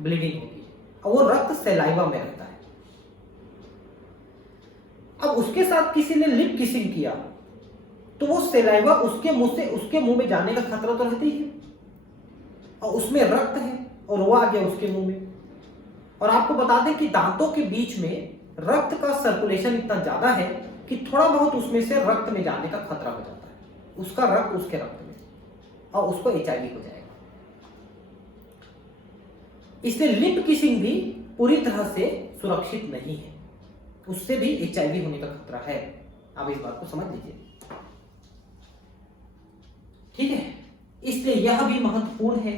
ब्लीडिंग होती है, और वो रक्त सलाइवा में रहता है। अब उसके साथ किसी ने लिप किसिंग किया तो वो सलाइवा उसके मुंह से उसके मुंह में जाने का खतरा तो रहती है, और उसमें रक्त है और वो आ गया उसके मुंह में। और आपको बता दें कि दांतों के बीच में रक्त का सर्कुलेशन इतना ज्यादा है कि थोड़ा बहुत उसमें से रक्त में जाने का खतरा हो जाता है, उसका रक्त उसके रक्त में, और उसको HIV हो जाएगा। इसलिए लिप किसिंग भी पूरी तरह से सुरक्षित नहीं है, उससे भी HIV होने का खतरा है। आप इस बात को समझ लीजिए, ठीक है। इसलिए यह भी महत्वपूर्ण है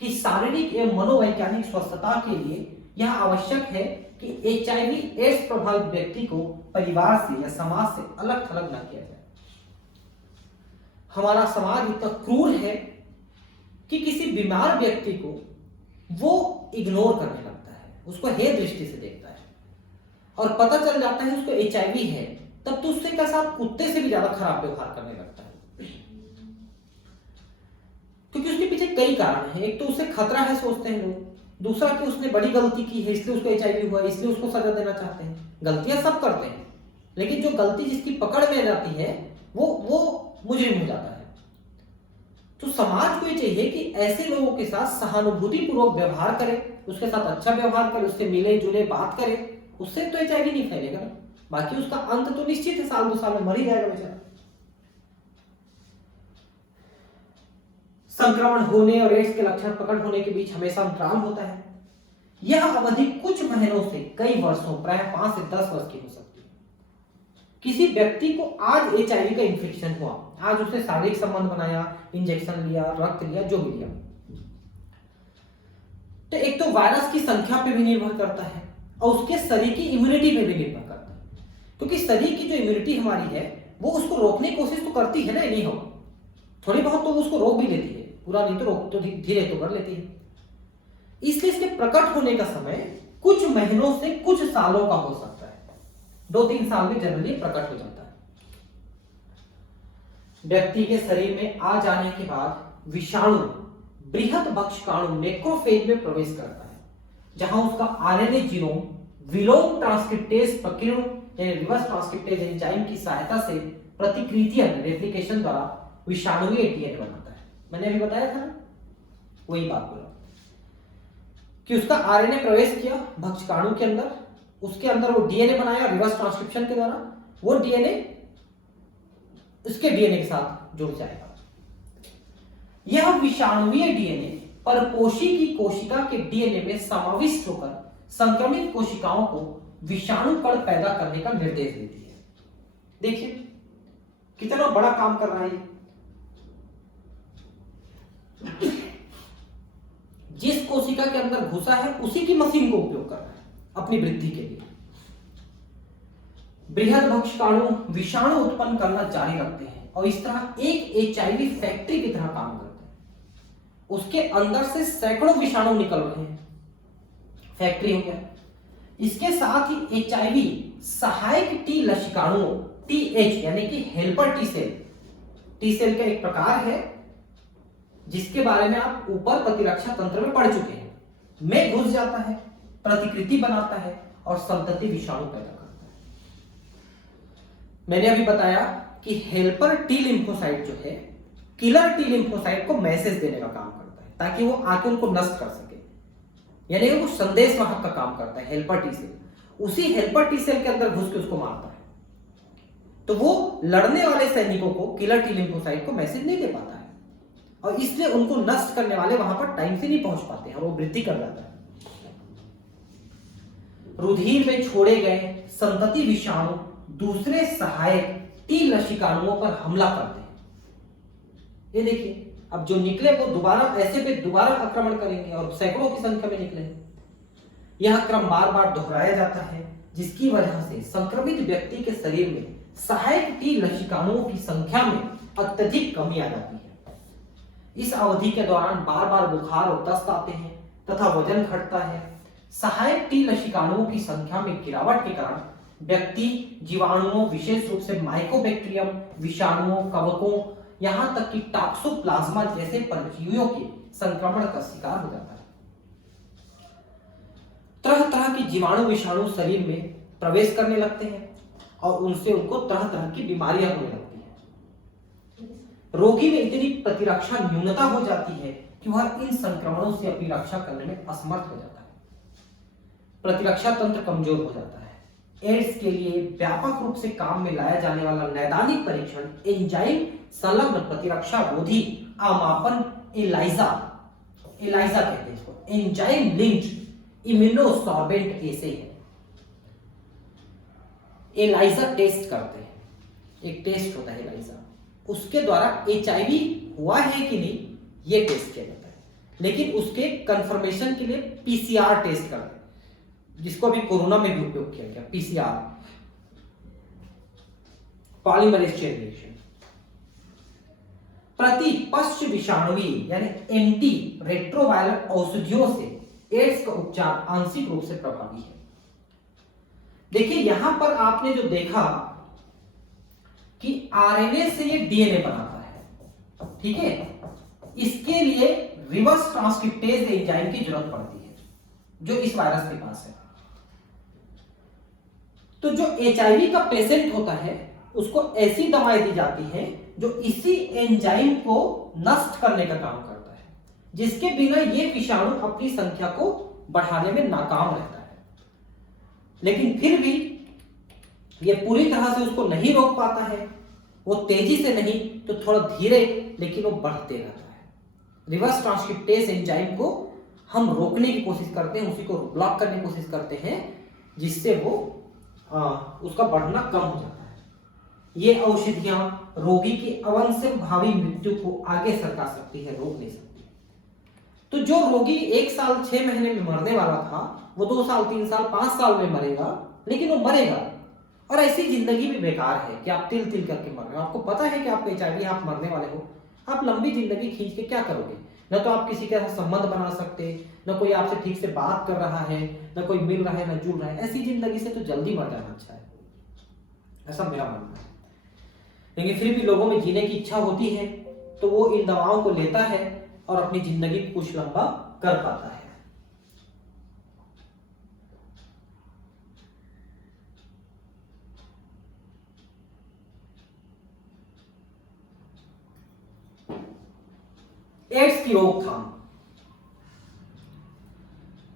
कि शारीरिक एवं मनोवैज्ञानिक स्वस्थता के लिए यह आवश्यक है कि HIV एड्स प्रभावित व्यक्ति को परिवार से या समाज से अलग थलग न किया जाए। हमारा समाज इतना क्रूर है कि किसी बीमार व्यक्ति को वो इग्नोर करने लगता है, उसको हे दृष्टि से देखता है, और पता चल जाता है उसको HIV है, तब तो उससे के साथ कुत्ते से भी ज्यादा खराब व्यवहार करने लगता है। क्योंकि उसके पीछे कई कारण हैं। एक तो उससे खतरा है सोचते हैं लोग, दूसरा कि उसने बड़ी गलती की है इसलिए उसको HIV हुआ, इसलिए उसको सजा देना चाहते हैं। गलतियां सब करते हैं, लेकिन जो गलती जिसकी पकड़ में जाती है वो मुजरिम हो जाता है। तो समाज को ये चाहिए कि ऐसे लोगों के साथ सहानुभूति पूर्वक व्यवहार करे, उसके साथ अच्छा व्यवहार करे, उससे मिले जुले बात करे, उससे तो HIV नहीं फैलेगा ना। बाकी उसका अंत तो निश्चित है, 1-2 साल में मर ही जाएगा बेचारा। संक्रमण होने और एड्स के लक्षण प्रकट होने के बीच हमेशा अंतराल होता है। यह अवधि कुछ महीनों से कई वर्षों, प्राय 5 से 10 वर्ष की हो सकती है। किसी व्यक्ति को आज HIV का इन्फेक्शन हुआ, आज उसने शारीरिक संबंध बनाया, इंजेक्शन लिया, रक्त लिया, जो भी लिया, तो एक तो वायरस की संख्या पे भी निर्भर करता है और उसके शरीर की इम्यूनिटी पे भी निर्भर करता है। क्योंकि शरीर की जो इम्यूनिटी हमारी है वो उसको रोकने की कोशिश तो करती है ना, नहीं होगा थोड़ी बहुत तो उसको रोक भी लेती है, पूरा नहीं तो रोक तो धीरे तो कर लेती है। इसलिए इसके प्रकट होने का समय कुछ महीनों से कुछ सालों का हो सकता है, 2-3 साल में जनरली प्रकट हो जाता है। व्यक्ति के शरीर में आ जाने के बाद विषाणु बृहद भक्षकाणु मैक्रोफेज में प्रवेश करता है, जहां उसका RNA जीनोम विलोम ट्रांसक्रिप्टेज प्रक्रिया यानी रिवर्स ट्रांसक्रिप्टेज एंजाइम की सहायता से प्रतिकृतियन रेप्लिकेशन द्वारा विषाणुवीय DNA बनाता है। मैंने अभी बताया था ना, वही बात बोला कि उसका RNA प्रवेश किया भक्षकाणु के अंदर, उसके अंदर वो DNA बनाया रिवर्स ट्रांसक्रिप्शन के द्वारा, वो DNA उसके DNA के साथ जुड़ जाएगा। यह विषाणुवीय DNA परपोषी की कोशिका के DNA में समाविष्ट होकर संक्रमित कोशिकाओं को विषाणु कण पैदा करने का निर्देश देती है। देखिए कितना बड़ा काम कर रहा है। जिस कोशिका के अंदर घुसा है उसी की मशीन को उपयोग कर रहा है अपनी वृद्धि के लिए। बृहद भक्षकाणु विषाणु उत्पन्न करना जारी रखते हैं और इस तरह एक HIV फैक्ट्री की तरह काम करते हैं। उसके अंदर से सैकड़ों विषाणु निकल रहे हैं, फैक्ट्री हो गया। इसके साथ ही HIV सहायक टी लसिकाणुओं TH यानी कि हेल्पर टी सेल का एक प्रकार है जिसके बारे में आप ऊपर प्रतिरक्षा तंत्र में पढ़ चुके हैं, में घुस जाता है, प्रतिकृति बनाता है और संतति विषाणु पैदा करता है। मैंने अभी बताया कि हेल्पर टी लिम्फोसाइट जो है किलर टी लिम्फोसाइट को मैसेज देने का काम करता है ताकि वो आके उनको नष्ट कर सके, यानी वो संदेश वाहक का काम करता है हेल्पर टी सेल। उसी हेल्पर टी सेल के अंदर घुस के उसको मारता है, तो वो लड़ने वाले सैनिकों को किलर टी लिम्फोसाइट को मैसेज नहीं दे पाता है और इसलिए उनको नष्ट करने वाले वहां पर टाइम से नहीं पहुंच पाते हैं और वो वृद्धि कर जाता है। रुधिर में छोड़े गए संतति विषाणु दूसरे सहायक टी लसिकाणुओं पर हमला करते हैं। ये देखिए अब जो निकले वो दोबारा ऐसे पे दोबारा आक्रमण करेंगे और सैकड़ों की संख्या में निकले। यह क्रम बार बार दोहराया जाता है जिसकी वजह से संक्रमित व्यक्ति के शरीर में सहायक टी लसिकाणुओं की संख्या में अत्यधिक कमी आ जाती है। इस अवधि के दौरान बार बार बुखार और दस्त आते हैं तथा वजन घटता है। सहायक टी लसिकाणुओं की संख्या में गिरावट के कारण व्यक्ति जीवाणुओं विशेष रूप से माइकोबैक्टीरियम विषाणुओं कवकों यहां तक कि टॉक्सोप्लाज्मा जैसे परजीवियों के संक्रमण का शिकार हो जाता है। तरह तरह की जीवाणु विषाणु शरीर में प्रवेश करने लगते हैं और उनसे उनको तरह तरह की बीमारियां होने लगती हैं। रोगी में इतनी प्रतिरक्षा न्यूनता हो जाती है कि वह इन संक्रमणों से अपनी रक्षा करने में असमर्थ हो जाता है, प्रतिरक्षा तंत्र कमजोर हो जाता है। एड्स के लिए व्यापक रूप से काम में लाया जाने वाला नैदानिक परीक्षण एंजाइम संलग्न प्रतिरक्षा रोधी अमापन एलाइजा कहते हैं इसको, एंजाइम लिंक्ड इम्यूनोसॉर्बेंट एसे है। एलाइजा टेस्ट करते हैं, एक टेस्ट होता है एलाइजा, उसके द्वारा HIV हुआ है कि नहीं ये टेस्ट किया जाता है। लेकिन उसके कंफर्मेशन के लिए PCR टेस्ट करते हैं जिसको अभी कोरोना में भी उपयोग किया गया, PCR पॉलीमरेज चेन रिएक्शन। प्रतिपक्ष विषाणुवीय यानी एंटी रेट्रोवायरल औषधियों से एड्स का उपचार आंशिक रूप से प्रभावी है। देखिए यहां पर आपने जो देखा कि आरएनए से ये डीएनए बनाता है, ठीक है, इसके लिए रिवर्स ट्रांसक्रिप्टेज एंजाइम की जरूरत पड़ती है जो इस वायरस के पास है। तो जो एचआईवी का पेशेंट होता है उसको ऐसी दवाएं दी जाती है जो इसी एंजाइम को नष्ट करने का काम करता है, जिसके बिना ये विषाणु अपनी संख्या को बढ़ाने में नाकाम रहता है। लेकिन फिर भी ये पूरी तरह से उसको नहीं रोक पाता है, वो तेजी से नहीं तो थोड़ा धीरे, लेकिन वो बढ़ते रहता है। रिवर्स ट्रांसक्रिप्टेज एंजाइम को हम रोकने की कोशिश करते हैं, उसी को ब्लॉक करने की कोशिश करते हैं, जिससे वो उसका बढ़ना कम हो जाता है। ये औषधियां रोगी की अवश्य भावी मृत्यु को आगे सरका सकती है, रोक नहीं सकती। तो जो रोगी 1 साल 6 महीने में मरने वाला था वो 2 साल 3 साल 5 साल में मरेगा, लेकिन वो मरेगा। और ऐसी जिंदगी भी बेकार है कि आप तिल तिल करके मर रहे हो। आपको पता है कि आपको एचआईवी, आप मरने वाले हो, आप लंबी जिंदगी खींच के क्या करोगे? न तो आप किसी के साथ संबंध बना सकते, न कोई आपसे ठीक से बात कर रहा है, न कोई मिल रहा है, न जुड़ रहा है। ऐसी जिंदगी से तो जल्दी मर जाना अच्छा है, ऐसा मेरा मानना है। लेकिन फिर भी लोगों में जीने की इच्छा होती है तो वो इन दवाओं को लेता है और अपनी जिंदगी को कुछ लंबा कर पाता है। एड्स की रोकथाम।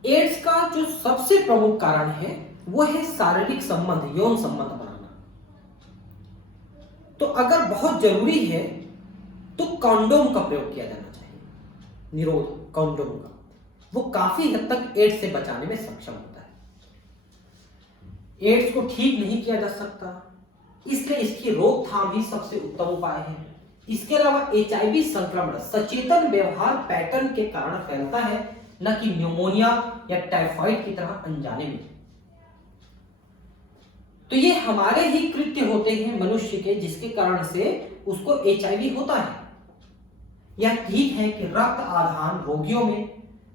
एड्स का जो सबसे प्रमुख कारण है वो है शारीरिक संबंध, यौन संबंध बनाना। तो अगर बहुत जरूरी है तो कंडोम का प्रयोग किया जाना चाहिए, निरोध कंडोम का, वो काफी हद तक एड्स से बचाने में सक्षम होता है। एड्स को ठीक नहीं किया जा सकता, इसलिए इसकी रोकथाम ही सबसे उत्तम उपाय है। इसके अलावा एचआईवी संक्रमण सचेतन व्यवहार पैटर्न के कारण फैलता है, न कि न्यूमोनिया या टाइफाइड की तरह अनजाने में। तो ये हमारे ही कृत्य होते हैं मनुष्य के, जिसके कारण से उसको एचआईवी होता है। यह ठीक है कि रक्त आधान रोगियों में,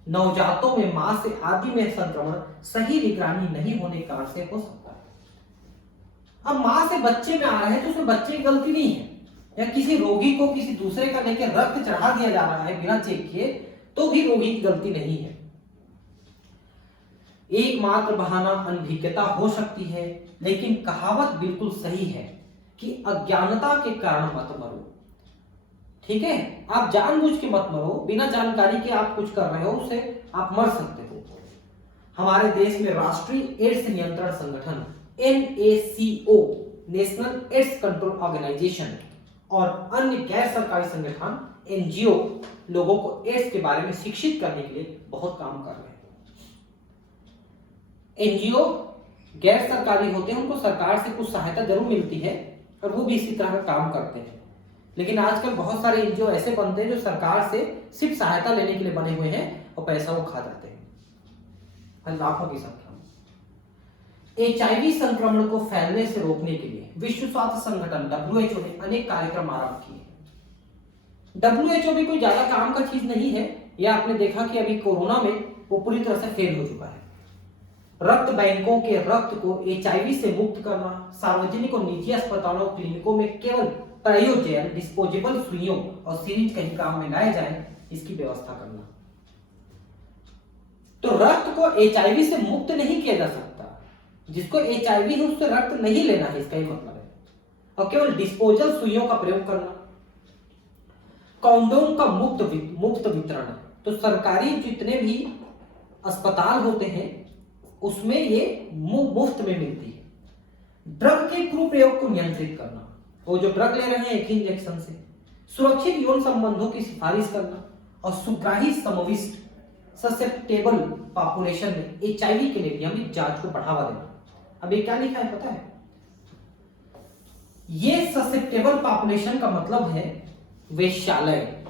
नवजातों में, मां से आदि में संक्रमण सही निगरानी नहीं होने के कारण से हो सकता है। अब मां से बच्चे में आ रहा है तो उसमें बच्चे की गलती नहीं है, या किसी रोगी को किसी दूसरे का लेकर रक्त चढ़ा दिया जा रहा है बिना चेक किए तो भी रोगी की गलती नहीं है। एकमात्र बहाना अनभिज्ञता हो सकती है, लेकिन कहावत बिल्कुल सही है कि अज्ञानता के कारण मत मरो। ठीक है, आप जानबूझ के मत मरो, बिना जानकारी के आप कुछ कर रहे हो उससे आप मर सकते हो। हमारे देश में राष्ट्रीय एड्स नियंत्रण संगठन NACO, national AIDS control organisation, और अन्य गैर सरकारी संगठन NGO लोगों को एड्स के बारे में शिक्षित करने के लिए बहुत काम कर रहे हैं। NGO गैर सरकारी होते हैं, उनको सरकार से कुछ सहायता जरूर मिलती है और वो भी इसी तरह का काम करते हैं। लेकिन आजकल बहुत सारे NGO ऐसे बनते हैं जो सरकार से सिर्फ सहायता लेने के लिए बने हुए हैं और पैसा वो खा जाते हैं, लाखों की संख्या में। एचआईवी संक्रमण को फैलने से रोकने के लिए विश्व स्वास्थ्य संगठन WHO ने अनेक कार्यक्रम आरंभ किए। WHO भी कोई ज्यादा काम का चीज नहीं है। यह आपने देखा कि अभी कोरोना में वो पूरी तरह से फेल हो चुका है। रक्त बैंकों के रक्त को एचआईवी से मुक्त करना, सार्वजनिक और निजी अस्पतालों और क्लिनिकों में केवल क्रायोजेल डिस्पोजेबल सुइयों और सिरिंज कहीं काम में लाए जाए, इसकी व्यवस्था करना। तो रक्त को एचआईवी से मुक्त नहीं किया जा सकता। जिसको एचआईवी है उससे रक्त नहीं लेना है, इसका ही मतलब है। और केवल डिस्पोजल सुइयों का प्रयोग करना। कंडोम का मुफ्त वितरण। तो सरकारी जितने भी अस्पताल होते हैं उसमें ये मुफ्त में मिलती है। ड्रग के कुप्रयोग को नियंत्रित करना, वो जो ड्रग ले रहे हैं एक ही इंजेक्शन से, सुरक्षित यौन संबंधों की सिफारिश करना, और सुग्राही समविष्ट ससेप्टेबल पॉपुलेशन में एचआईवी के लिए नियमित जांच को बढ़ावा देना। अब ये क्या लिखा है पता है? ये ससेप्टेबल पॉपुलेशन का मतलब है वेश्यालय।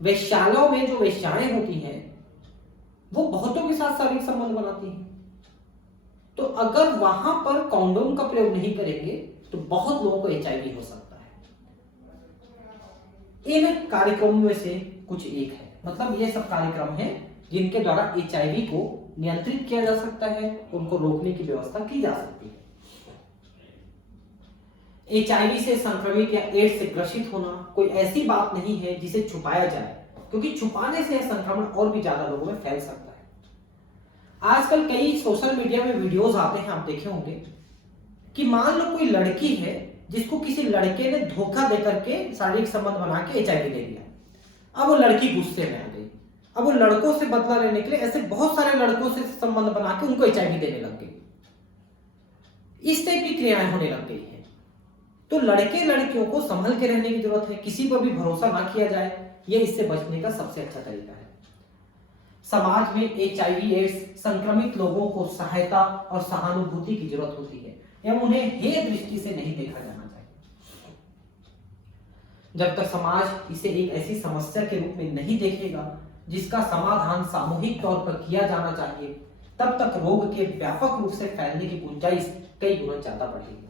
वेश्यालयों में जो वेश्याएं होती हैं वो बहुतों के साथ शारीरिक संबंध बनाती हैं। तो अगर वहां पर कॉन्डोम का प्रयोग नहीं करेंगे तो बहुत लोगों को एचआईवी हो सकता है। इन कार्यक्रमों में से कुछ एक है, मतलब ये सब कार्यक्रम हैं जिनके द्वारा HIV को नियंत्रित किया जा सकता है, उनको रोकने की व्यवस्था की जा सकती है। HIV से संक्रमित या एड्स से ग्रसित होना कोई ऐसी बात नहीं है जिसे छुपाया जाए, क्योंकि छुपाने से यह संक्रमण और भी ज्यादा लोगों में फैल सकता है। आजकल कई सोशल मीडिया में वीडियोस आते हैं, आप देखे होंगे कि मान लो कोई लड़की है जिसको किसी लड़के ने धोखा देकर के शारीरिक संबंध बना के HIV दे दिया। अब वो लड़की गुस्से में आ गई, अब वो लड़कों से बदला लेने के लिए ऐसे बहुत सारे लड़कों से संबंध बना के उनको HIV देने लग गई। इस टाइप की क्रियाएं होने लग गई है। तो लड़के लड़कियों को संभल के रहने की जरूरत है, किसी पर भी भरोसा ना किया जाए, ये इससे बचने का सबसे अच्छा तरीका है। समाज में HIV एड्स संक्रमित लोगों को सहायता और सहानुभूति की जरूरत होती है एवं उन्हें हे दृष्टि से नहीं देखा जाना चाहिए। जब तक समाज इसे एक ऐसी समस्या के रूप में नहीं देखेगा जिसका समाधान सामूहिक तौर पर किया जाना चाहिए, तब तक रोग के व्यापक रूप से फैलने की गुंजाइश कई गुना ज्यादा बढ़ेगी।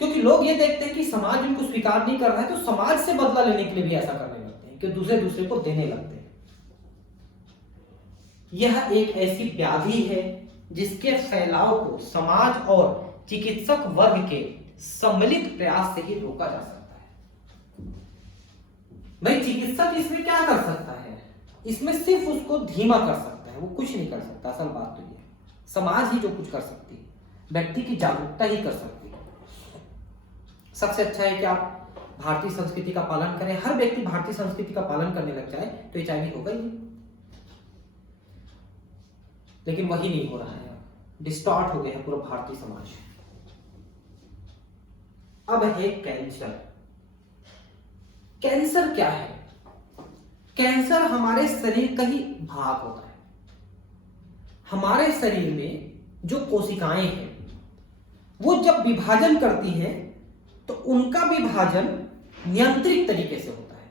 क्योंकि लोग ये देखते हैं कि समाज उनको स्वीकार नहीं कर रहा है, तो समाज से बदला लेने के लिए भी ऐसा करने लगते हैं कि दूसरे को देने लगते हैं। यह एक ऐसी व्याधि है जिसके फैलाव को समाज और चिकित्सक वर्ग के सम्मिलित प्रयास से ही रोका जा सकता है। भाई चिकित्सक इसमें क्या कर सकता है? इसमें सिर्फ उसको धीमा कर सकता है, वो कुछ नहीं कर सकता। असल बात तो ये समाज ही जो कुछ कर सकती है, व्यक्ति की जागरूकता ही कर सकती है। सबसे अच्छा है कि आप भारतीय संस्कृति का पालन करें। हर व्यक्ति भारतीय संस्कृति का पालन करने लग जाए तो HIV होगा ही नहीं, लेकिन वही नहीं हो रहा है। डिस्टॉर्ट हो गया है पूरा भारतीय समाज। अब है कैंसर। कैंसर क्या है? कैंसर हमारे शरीर का ही भाग होता है। हमारे शरीर में जो कोशिकाएं हैं वो जब विभाजन करती हैं तो उनका विभाजन नियंत्रित तरीके से होता है।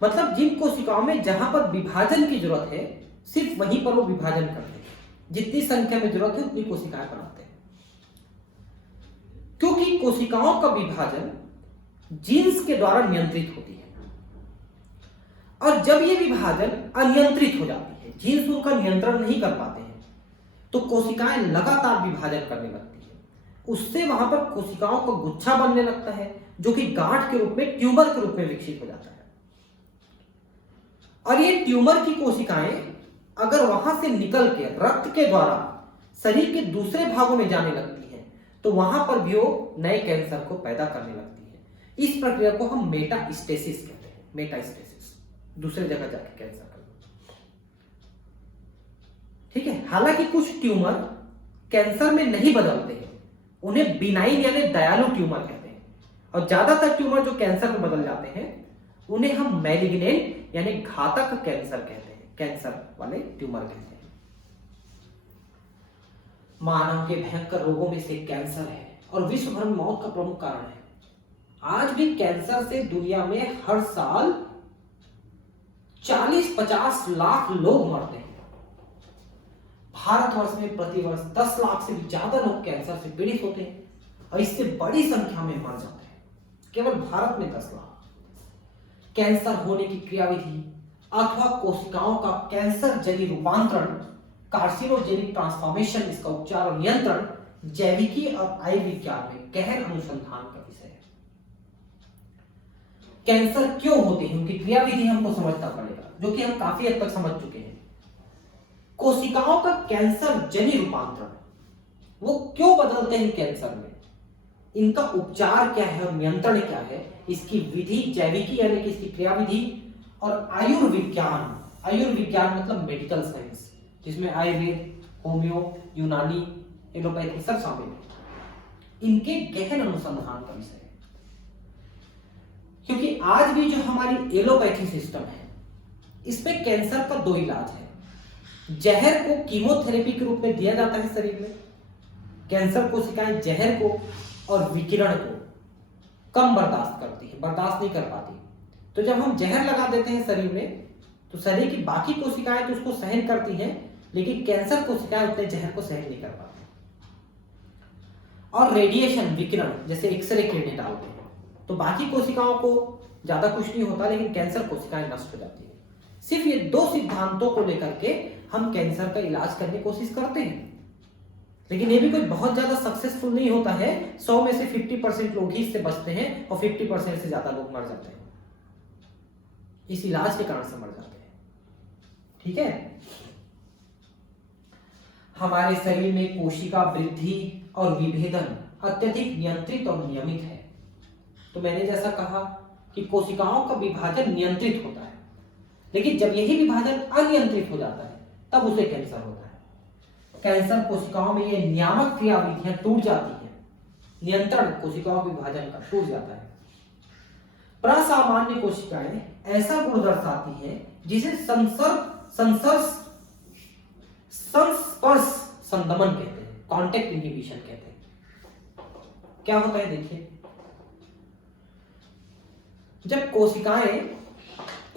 मतलब जिन कोशिकाओं में जहां पर विभाजन की जरूरत है सिर्फ वहीं पर वो विभाजन करते हैं, जितनी संख्या में जरूरत है उतनी कोशिकाएं बनाते हैं। क्योंकि कोशिकाओं का विभाजन जीन्स के द्वारा नियंत्रित होती है, और जब ये विभाजन अनियंत्रित हो जाती है, जीन्स उनका नियंत्रण नहीं कर पाते हैं, तो कोशिकाएं लगातार विभाजन करने लगती है। उससे वहां पर कोशिकाओं का गुच्छा बनने लगता है, जो कि गांठ के रूप में, ट्यूमर के रूप में विकसित हो जाता है। और ये ट्यूमर की कोशिकाएं अगर वहां से निकल के रक्त के द्वारा शरीर के दूसरे भागों में जाने लगती हैं, तो वहां पर भी वो नए कैंसर को पैदा करने लगती है। इस प्रक्रिया को हम मेटास्टेसिस कहते हैं। मेटास्टेसिस, दूसरे जगह जाके कैंसर करना। ठीक है। हालांकि कुछ ट्यूमर कैंसर में नहीं बदलते हैं, उन्हें बिनाइन यानी दयालु ट्यूमर कहते हैं। और ज्यादातर ट्यूमर जो कैंसर में बदल जाते हैं उन्हें हम मैलिग्नेंट यानी घातक कैंसर कहते हैं, कैंसर वाले ट्यूमर कहते हैं। मानव के भयंकर रोगों में से कैंसर है और विश्व भर में मौत का प्रमुख कारण है। आज भी कैंसर से दुनिया में हर साल 40-50 लाख लोग मरते हैं। भारतवर्ष में प्रतिवर्ष 10 लाख से भी ज्यादा लोग कैंसर से पीड़ित होते हैं और इससे बड़ी संख्या में मर जाते हैं। केवल भारत में 10 लाख। कैंसर होने की क्रियाविधि अथवा कोशिकाओं का कैंसर जनित रूपांतरण, कार्सिनोजेनिक ट्रांसफॉर्मेशन, इसका उपचार और नियंत्रण जैविकी और आयुर्विज्ञान में गहन अनुसंधान का विषय है। कैंसर क्यों होते हैं, उनकी क्रियाविधि हमको समझना पड़ेगा, जो कि हम काफी हद तक समझ चुके हैं। कोशिकाओं का कैंसर जनित रूपांतरण, वो क्यों बदलते हैं कैंसर में, इनका उपचार क्या है और नियंत्रण क्या है, इसकी विधि जैविकी यानी कि इसकी क्रियाविधि, और आयुर्विज्ञान, आयुर्विज्ञान मतलब मेडिकल साइंस, जिसमें आयुर्वेद, होम्यो, यूनानी, एलोपैथी सब शामिल है। इनके गहन अनुसंधान का विषय है। क्योंकि आज भी जो हमारी एलोपैथी सिस्टम है, इसमें कैंसर का 2 इलाज है। जहर को कीमोथेरेपी के रूप में दिया जाता है शरीर में। कैंसर कोशिकाएं जहर को और विकिरण को कम बर्दाश्त करती है, बर्दाश्त नहीं कर पाती। तो जब हम जहर लगा देते हैं शरीर में, तो शरीर की बाकी कोशिकाएं तो उसको सहन करती हैं, लेकिन कैंसर कोशिकाएं उतने जहर को सहन नहीं कर पाती। और रेडिएशन, विकिरण, जैसे एक्सरे किरणें डालते हैं, तो बाकी कोशिकाओं को ज्यादा कुछ नहीं होता, लेकिन कैंसर कोशिकाएं नष्ट हो जाती है। सिर्फ ये दो सिद्धांतों को लेकर के हम कैंसर का इलाज करने की कोशिश करते हैं, लेकिन ये भी कोई बहुत ज्यादा सक्सेसफुल नहीं होता है। 100 में से 50% लोग ही इससे बचते हैं और 50% से ज्यादा लोग मर जाते हैं, इस इलाज के कारण से मर जाते हैं। ठीक है, हमारे शरीर में कोशिका वृद्धि और विभेदन अत्यधिक नियंत्रित और नियमित है। तो मैंने जैसा कहा कि कोशिकाओं का विभाजन नियंत्रित होता है, लेकिन जब यही विभाजन अनियंत्रित हो जाता है तब उसे कैंसर होता है। कैंसर कोशिकाओं में ये नियामक क्रियाविधियां टूट जाती हैं, नियंत्रण कोशिकाओं के विभाजन का टूट जाता है। प्रसामान्य कोशिकाएं ऐसा गुण दर्शाती है जिसे संस्पर्श संदमन कहते हैं, कॉन्टेक्ट इनहिबिशन कहते हैं। क्या होता है देखिए, जब कोशिकाएं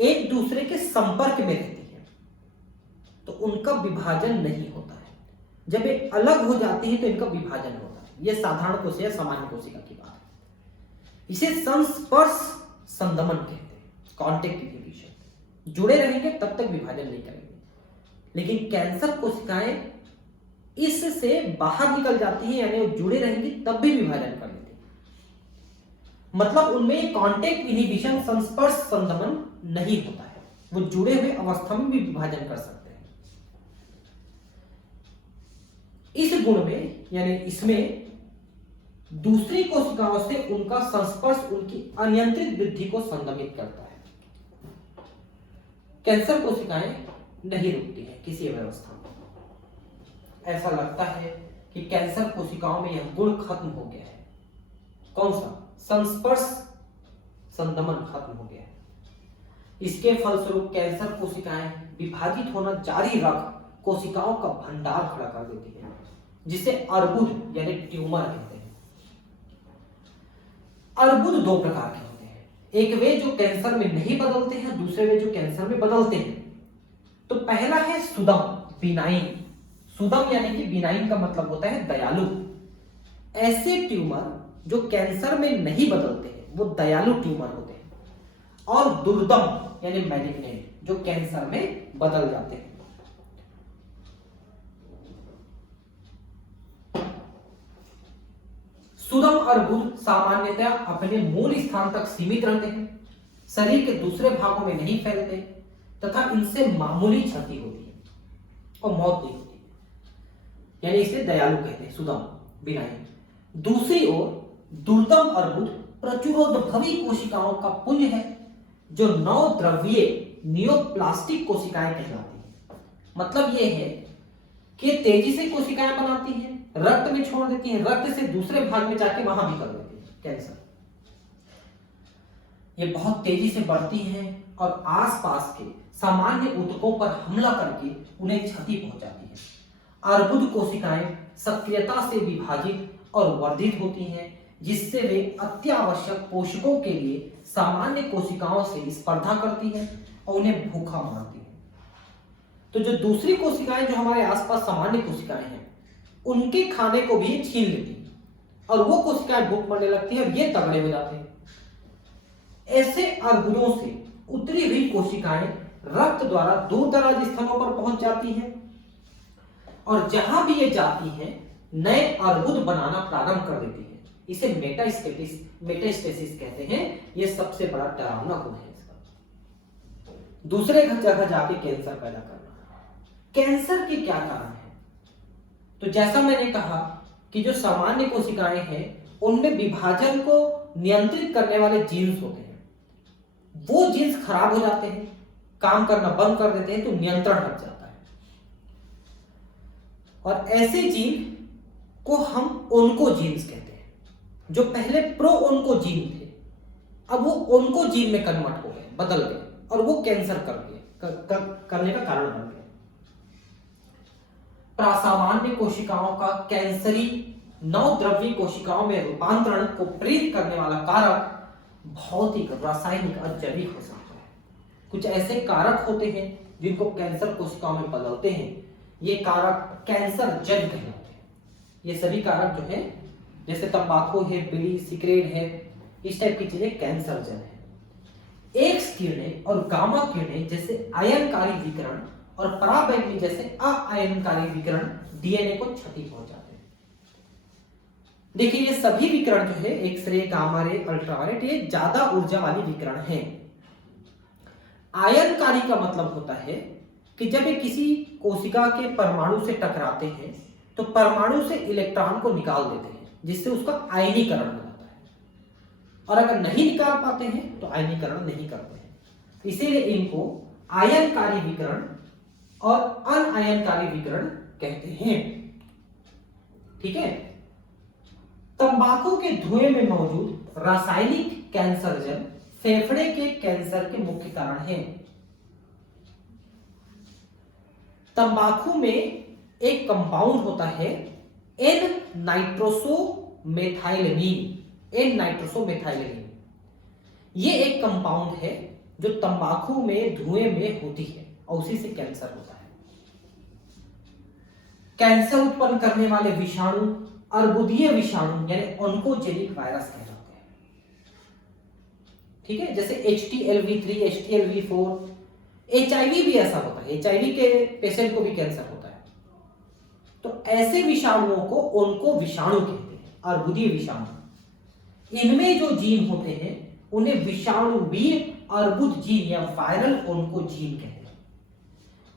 एक दूसरे के संपर्क में रहती हैं तो उनका विभाजन नहीं होता है। जब ये अलग हो जाती है तो इनका विभाजन होता है। यह साधारण कोशिका, सामान्य कोशिका की बात है। इसे संस्पर्श संदमन कहते हैं, कॉन्टेक्ट इनहिबिशन। जुड़े रहेंगे तब तक विभाजन नहीं करेंगे, लेकिन कैंसर कोशिकाएं इससे बाहर निकल जाती हैं, यानी वो जुड़े रहेंगी तब भी विभाजन कर लेती हैं। मतलब उनमें कॉन्टेक्ट इनहिबिशन, संस्पर्श संदमन नहीं होता है, वो जुड़े हुए अवस्था में भी विभाजन कर सकते हैं। इस गुण में यानी इसमें दूसरी कोशिकाओं से उनका संस्पर्श उनकी अनियंत्रित वृद्धि को संदमित करता है। कैंसर कोशिकाएं नहीं रुकती है किसी व्यवस्था में। ऐसा लगता है कि कैंसर कोशिकाओं में यह गुण खत्म हो गया है। कौन सा? संस्पर्श संदमन खत्म हो गया है। इसके फलस्वरूप कैंसर कोशिकाएं विभाजित होना जारी रख कोशिकाओं का भंडार खड़ा कर देती है, जिसे अर्बुद यानी ट्यूमर कहते हैं। अर्बुद दो प्रकार के होते हैं, एक वे जो कैंसर में नहीं बदलते हैं, दूसरे वे जो कैंसर में बदलते हैं। तो पहला है सुदम, बिनाइन। सुदम यानी कि बिनाइन का मतलब होता है दयालु। ऐसे ट्यूमर जो कैंसर में नहीं बदलते हैं वो दयालु ट्यूमर होते हैं। और दुर्दम यानी मैलिग्नेंट, जो कैंसर में बदल जाते हैं। सुदम अर्बुद सामान्यतया अपने मूल स्थान तक सीमित रहते हैं, शरीर के दूसरे भागों में नहीं फैलते तथा इनसे मामूली क्षति होती है और मौत नहीं होती, यानी इसे दयालु कहते हैं, सुदम बिनाइन। दूसरी ओर दुर्दम अर्बुद प्रचुरोद्भवी कोशिकाओं का पुंज है, जो नौ द्रव्यीय नियोप्लास्टिक कोशिकाएं कहलाती हैं। मतलब यह है कि तेजी से कोशिकाएं बनाती हैं, रक्त में छोड़ देती हैं, रक्त से दूसरे भाग में जाके वहां भी कर देती है कैंसर। ये बहुत तेजी से बढ़ती हैं और आसपास के सामान्य ऊतकों पर हमला करके उन्हें क्षति पहुंचाती है। अर्बुद कोशिकाएं सक्रियता से विभाजित और वर्धित होती हैं, जिससे वे अत्यावश्यक पोषकों के लिए सामान्य कोशिकाओं से स्पर्धा करती हैं और उन्हें भूखा मारती हैं। तो जो दूसरी कोशिकाएं जो हमारे आसपास सामान्य कोशिकाएं हैं, उनके खाने को भी छीन लेती हैं और वो कोशिकाएं भूख मरने लगती हैं और ये तगड़े हो जाते हैं। ऐसे अर्बुदों से उतरी हुई कोशिकाएं रक्त द्वारा दूर दराज स्थलों पर पहुंच जाती हैं और जहां भी ये जाती हैं नए अर्बुद बनाना प्रारंभ कर देती है। इसे मेटास्टेसिस कहते हैं। ये सबसे बड़ा डरावना गुण है इसका, दूसरे जगह जाके कैंसर पैदा करना। कैंसर के क्या कारण है? तो जैसा मैंने कहा कि जो सामान्य कोशिकाएं हैं उनमें विभाजन को नियंत्रित करने वाले जीन्स होते हैं। वो जीन्स खराब हो जाते हैं, काम करना बंद कर देते हैं, तो नियंत्रण हट जाता है। और ऐसे जीन को हम ओन्कोजीन्स कहते हैं। जो पहले प्रो ओन्कोजीन थे, अब वो ओन्कोजीन में कन्वर्ट हो गए, बदल गए और वो कैंसर करने का कारण बन गए। प्रासामान्य कोशिकाओं का कैंसरी नौ द्रव्यीय कोशिकाओं में रूपांतरण को प्रेरित करने वाला कारक भौतिक, रासायनिक और जैविक हो सकता है। कुछ ऐसे कारक होते हैं जिनको कैंसर कोशिकाओं में बदलते हैं। ये कारक कैंसर जन्य कहलाते हैं। ये सभी कारक जो है, जैसे तंबाकू है, बीड़ी, सिगरेट है, इस टाइप की चीजें कैंसरजन है। एक्स किरणें और गामा किरणें जैसे आयनकारी विकिरण और पराबैंगनी जैसे अआयनकारी विकिरण डीएनए को क्षति पहुंचाते हैं। देखिए ये सभी विकिरण जो है एक्सरे, गामा रे, अल्ट्रावायलेट, ये ज्यादा ऊर्जा वाली विकिरण है। आयनकारी का मतलब होता है कि जब ये किसी कोशिका के परमाणु से टकराते हैं तो परमाणु से इलेक्ट्रॉन को निकाल देते हैं, जिससे उसका आयनीकरण हो जाता है। और अगर नहीं निकाल पाते हैं तो आयनीकरण नहीं करते हैं, इसीलिए इनको आयनकारी विकिरण और अनआयनकारी विकिरण कहते हैं। ठीक है। तंबाकू के धुएं में मौजूद रासायनिक कैंसरजन फेफड़े के कैंसर के मुख्य कारण हैं। तंबाकू में एक कंपाउंड होता है एन नाइट्रोसोमेथाइलेमीन। ये एक कंपाउंड है जो तंबाकू में धुएं में होती है और उसी से कैंसर होता है। कैंसर उत्पन्न करने वाले विषाणु अर्बुदीय विषाणु यानी ऑन्कोजेनिक वायरस कहलाते हैं। ठीक है, जैसे HTLV3, HTLV4, HIV भी ऐसा होता है, HIV के पेशेंट को भी कैंसर होता है। तो ऐसे विषाणुओं को ऑन्को विषाणु कहते हैं, अर्बुदीय विषाणु। इनमें जो जीन होते हैं उन्हें विषाणुवीय अर्बुद जीन या वायरल ऑन्को जीन कहते हैं।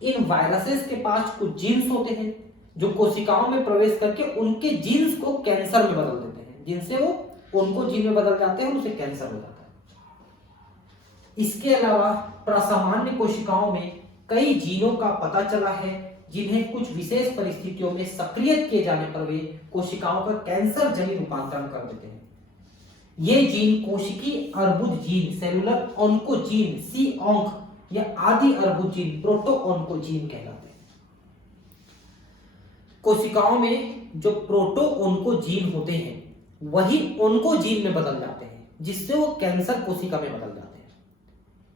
इन वायरसेस के पास कुछ जीन्स होते हैं जो कोशिकाओं में प्रवेश करके उनके जीन्स को कैंसर में बदल देते हैं, जिनसे वो उनको जीन में बदल जाते हैं और उसे कैंसर हो जाता है। इसके अलावा प्रसामान्य कोशिकाओं में कई जीनों का पता चला है जिन्हें कुछ विशेष परिस्थितियों में सक्रिय किए जाने पर वे कोशिकाओं का कैंसर जनित रूपांतरण कर देते हैं। ये जीन कोशिकीय अर्बुद जीन, सेलुलर ऑन्कोजीन, सी ऑन्क या आदि अर्बुद जीन, प्रोटो ऑन्कोजीन कहलाते हैं। कोशिकाओं में जो प्रोटो ऑन्कोजीन होते हैं वही ऑन्कोजीन में बदल जाते हैं, जिससे वो कैंसर कोशिका में बदल जाते हैं।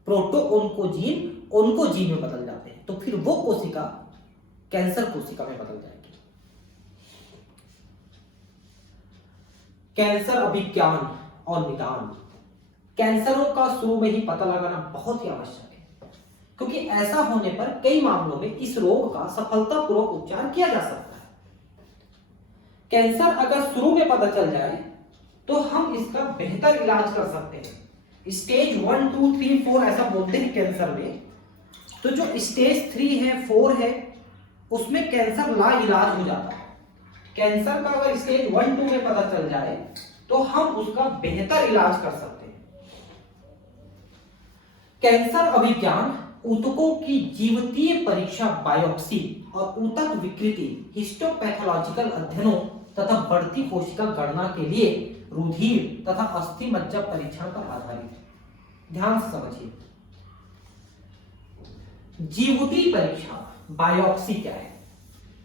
प्रोटो ऑन्कोजीन ऑन्कोजीन में बदल जाते हैं तो फिर वो कोशिका कैंसर कोशिका में बदल जाएगी। कैंसर अभिज्ञान और निदान। कैंसरों का शुरू में ही पता लगाना बहुत ही आवश्यक है, क्योंकि ऐसा होने पर कई मामलों में इस रोग का सफलतापूर्वक उपचार किया जा सकता है। कैंसर अगर शुरू में पता चल जाए तो हम इसका बेहतर इलाज कर सकते हैं। स्टेज 1, 2, 3, 4 ऐसा बोलते हैं कैंसर में। तो जो स्टेज 3 है, 4 है, उसमें कैंसर ला इलाज हो जाता है। कैंसर का अगर स्टेज 1, 2 में पता चल जाए तो हम उसका बेहतर इलाज कर सकते हैं। कैंसर अभिज्ञान ऊतकों की जीवतीय परीक्षा, बायोप्सी और ऊतक विकृति, हिस्टोपैथोलॉजिकल अध्ययनों तथा बढ़ती कोशिका गणना के लिए रुधिर तथा अस्थि मज्जा परीक्षण पर आधारित है। ध्यान से समझिए, जीवती परीक्षा, बायोप्सी क्या है?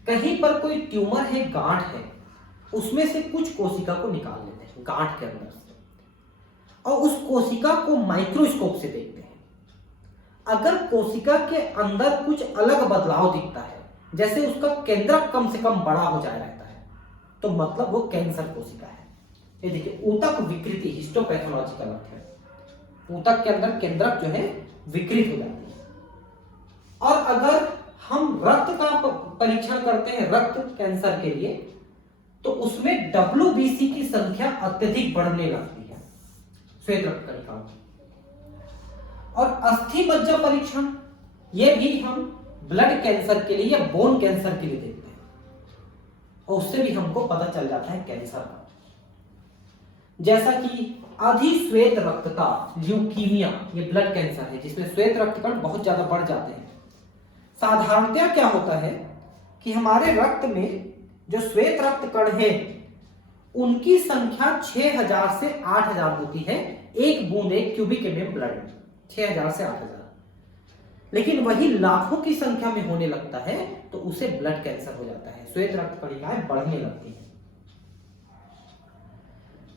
कहीं पर कोई ट्यूमर है, गांठ है, उसमें से कुछ कोशिका को निकाल लेते हैं गांठ के अंदर से और उस कोशिका को माइक्रोस्कोप से देखते हैं। अगर कोशिका के अंदर कुछ अलग बदलाव दिखता है, जैसे उसका केंद्रक कम से कम बड़ा हो जाए रहता है, तो मतलब वो कैंसर कोशिका है। ये देखिए, ऊतक विकृति, हिस्टोपैथोलॉजिकल अर्थ है, ऊतक के अंदर केंद्रक जो है विकृत हो जाती है। और अगर हम रक्त का परीक्षण करते हैं, रक्त कैंसर के लिए, तो उसमें WBC की संख्या अत्यधिक बढ़ने लगती है, श्वेत रक्त कणिकाओं की। और अस्थि मज्जा परीक्षण, ये भी हम ब्लड कैंसर के लिए या बोन कैंसर के लिए देखते हैं और उससे भी हमको पता चल जाता है कैंसर का। जैसा कि अधिश्वेत रक्तता, ल्यूकीमिया, ये ब्लड कैंसर है जिसमें श्वेत रक्तकण बहुत ज्यादा बढ़ जाते हैं। साधारणतया क्या होता है कि हमारे रक्त में जो श्वेत रक्तकण है उनकी संख्या 6000 से 8000 होती है एक बूंद, एक क्यूबिक एमएम ब्लड में, 6000 से 8000। लेकिन वही लाखों की संख्या में होने लगता है तो उसे ब्लड कैंसर हो जाता है, श्वेत रक्त कणिकाएं बढ़ने लगती हैं।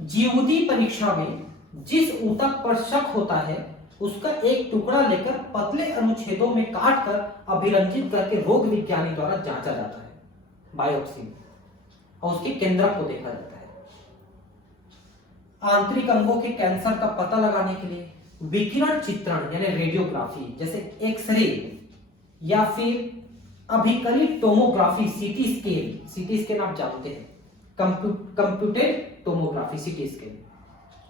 जीवती परीक्षा में जिस ऊतक पर शक होता है उसका एक टुकड़ा लेकर पतले अनुच्छेदों में काटकर अभिरंजित करके रोग विज्ञानी द्वारा जांचा जाता है बायोप्सी में, और उसके केंद्रक को देखा जाता है। आंतरिक अंगों के कैंसर का पता लगाने के लिए विकिरण चित्रण यानी रेडियोग्राफी जैसे एक्सरे या फिर अभिकलित टोमोग्राफी सीटी स्कैन आप जानते हैं, कंप्यूटेड टोमोग्राफी सीटी स्कैन,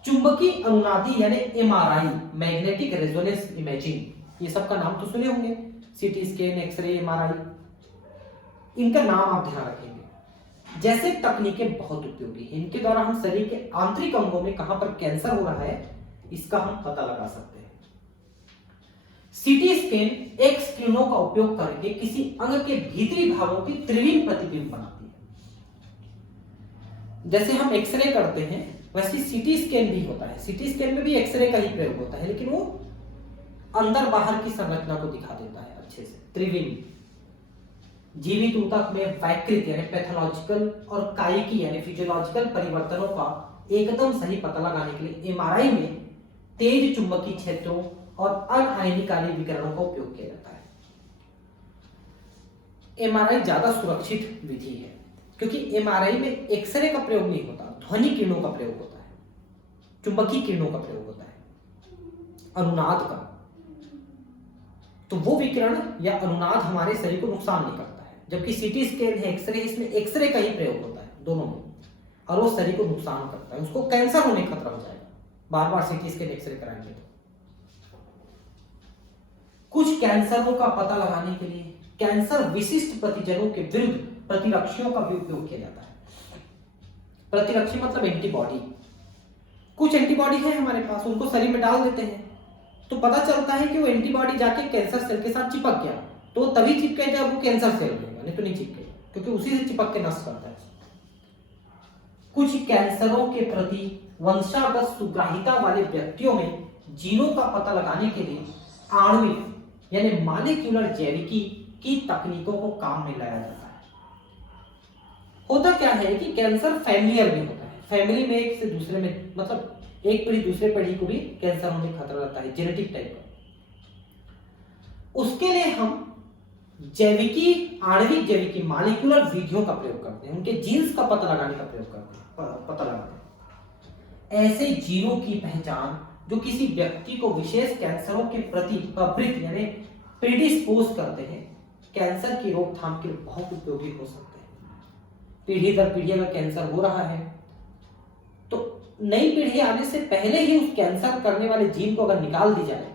चुंबकीय अनुनादी यानी एमआरआई मैग्नेटिक रेजोनेंस इमेजिंग, ये सब का नाम तो सुने होंगे, सीटी स्कैन, एक्सरे, एमआरआई, इनका नाम आप ध्यान रखेंगे। जैसे तकनीकें बहुत उपयोगी हैं, इनके द्वारा हम शरीर के आंतरिक अंगों में कहां पर कैंसर हो रहा है इसका हम पता लगा सकते हैं। सीटी स्कैन एक्स किरणों का उपयोग करके किसी अंग के भीतरी भागों की त्रिविम प्रतिबिंब बनाती है। जैसे हम एक्सरे करते हैं वैसे सीटी स्कैन भी होता है। सीटी स्कैन में भी एक्सरे का ही प्रयोग होता है, लेकिन वो अंदर बाहर की संरचना को दिखा देता है अच्छे से। त्रिविम जीवित ऊतक में वैकृत यानी पैथोलॉजिकल और कायिकी यानी फिजियोलॉजिकल परिवर्तनों का एकदम सही पता लगाने के लिए एमआरआई में तेज चुंबकीय क्षेत्रों और अनआयनीकारी विकिरणों का उपयोग किया जाता है। एमआरआई ज्यादा सुरक्षित विधि है क्योंकि एमआरआई में एक्सरे का प्रयोग नहीं होता, ध्वनि किरणों का प्रयोग होता है, चुंबकीय किरणों का प्रयोग होता है, अनुनाद का। तो वो विकिरण या अनुनाद हमारे शरीर को नुकसान नहीं करता है, जबकि सीटी स्कैन है, एक्सरे, इसमें एक्सरे का ही प्रयोग होता है दोनों में, और वो शरीर को नुकसान करता है, उसको कैंसर होने का खतरा हो जाएगा बार बार सीटी स्कैन एक्सरे कराएंगे तो। कुछ कैंसरों का पता लगाने के लिए कैंसर विशिष्ट प्रतिजनों के विरुद्ध प्रतिरक्षियों का भी उपयोग किया जाता है। प्रतिरक्षी मतलब एंटीबॉडी। कुछ एंटीबॉडी है हमारे पास, उनको शरीर में डाल देते हैं तो पता चलता है कि वो एंटीबॉडी जाके कैंसर सेल के साथ चिपक गया, तो तभी चिपके जब वो कैंसर सेल होगा, नहीं तो नहीं चिपकेगा, क्योंकि उसी से चिपक के नष्ट करता है। कुछ कैंसरों के प्रति वंशागत सुग्राहिता वाले व्यक्तियों में जीनों का पता लगाने के लिए आणविक यानी मॉलिक्यूलर जैविकी की तकनीकों को काम में लाया जाता है। होता क्या है कि कैंसर फैमिलियर में होता है, फैमिली में एक से दूसरे में, मतलब एक पीढ़ी दूसरे पीढ़ी को भी कैंसर होने का खतरा रहता है, जेनेटिक टाइप का। उसके लिए हम जैविकी, आणविक जैविकी, मॉलिक्यूलर विधियों का प्रयोग करते हैं, उनके जीन्स का पता लगाने का प्रयोग करते हैं, पता लगाते हैं। ऐसे जीनों की पहचान जो किसी व्यक्ति को विशेष कैंसरों के प्रति प्रवृत्त यानी प्रीडिस्पोज करते हैं, कैंसर की रोकथाम के लिए बहुत उपयोगी हो सकते हैं। पीढ़ी दर पीढ़ी अगर कैंसर हो रहा है तो नई पीढ़ी आने से पहले ही उस कैंसर करने वाले जीन को अगर निकाल दी जाए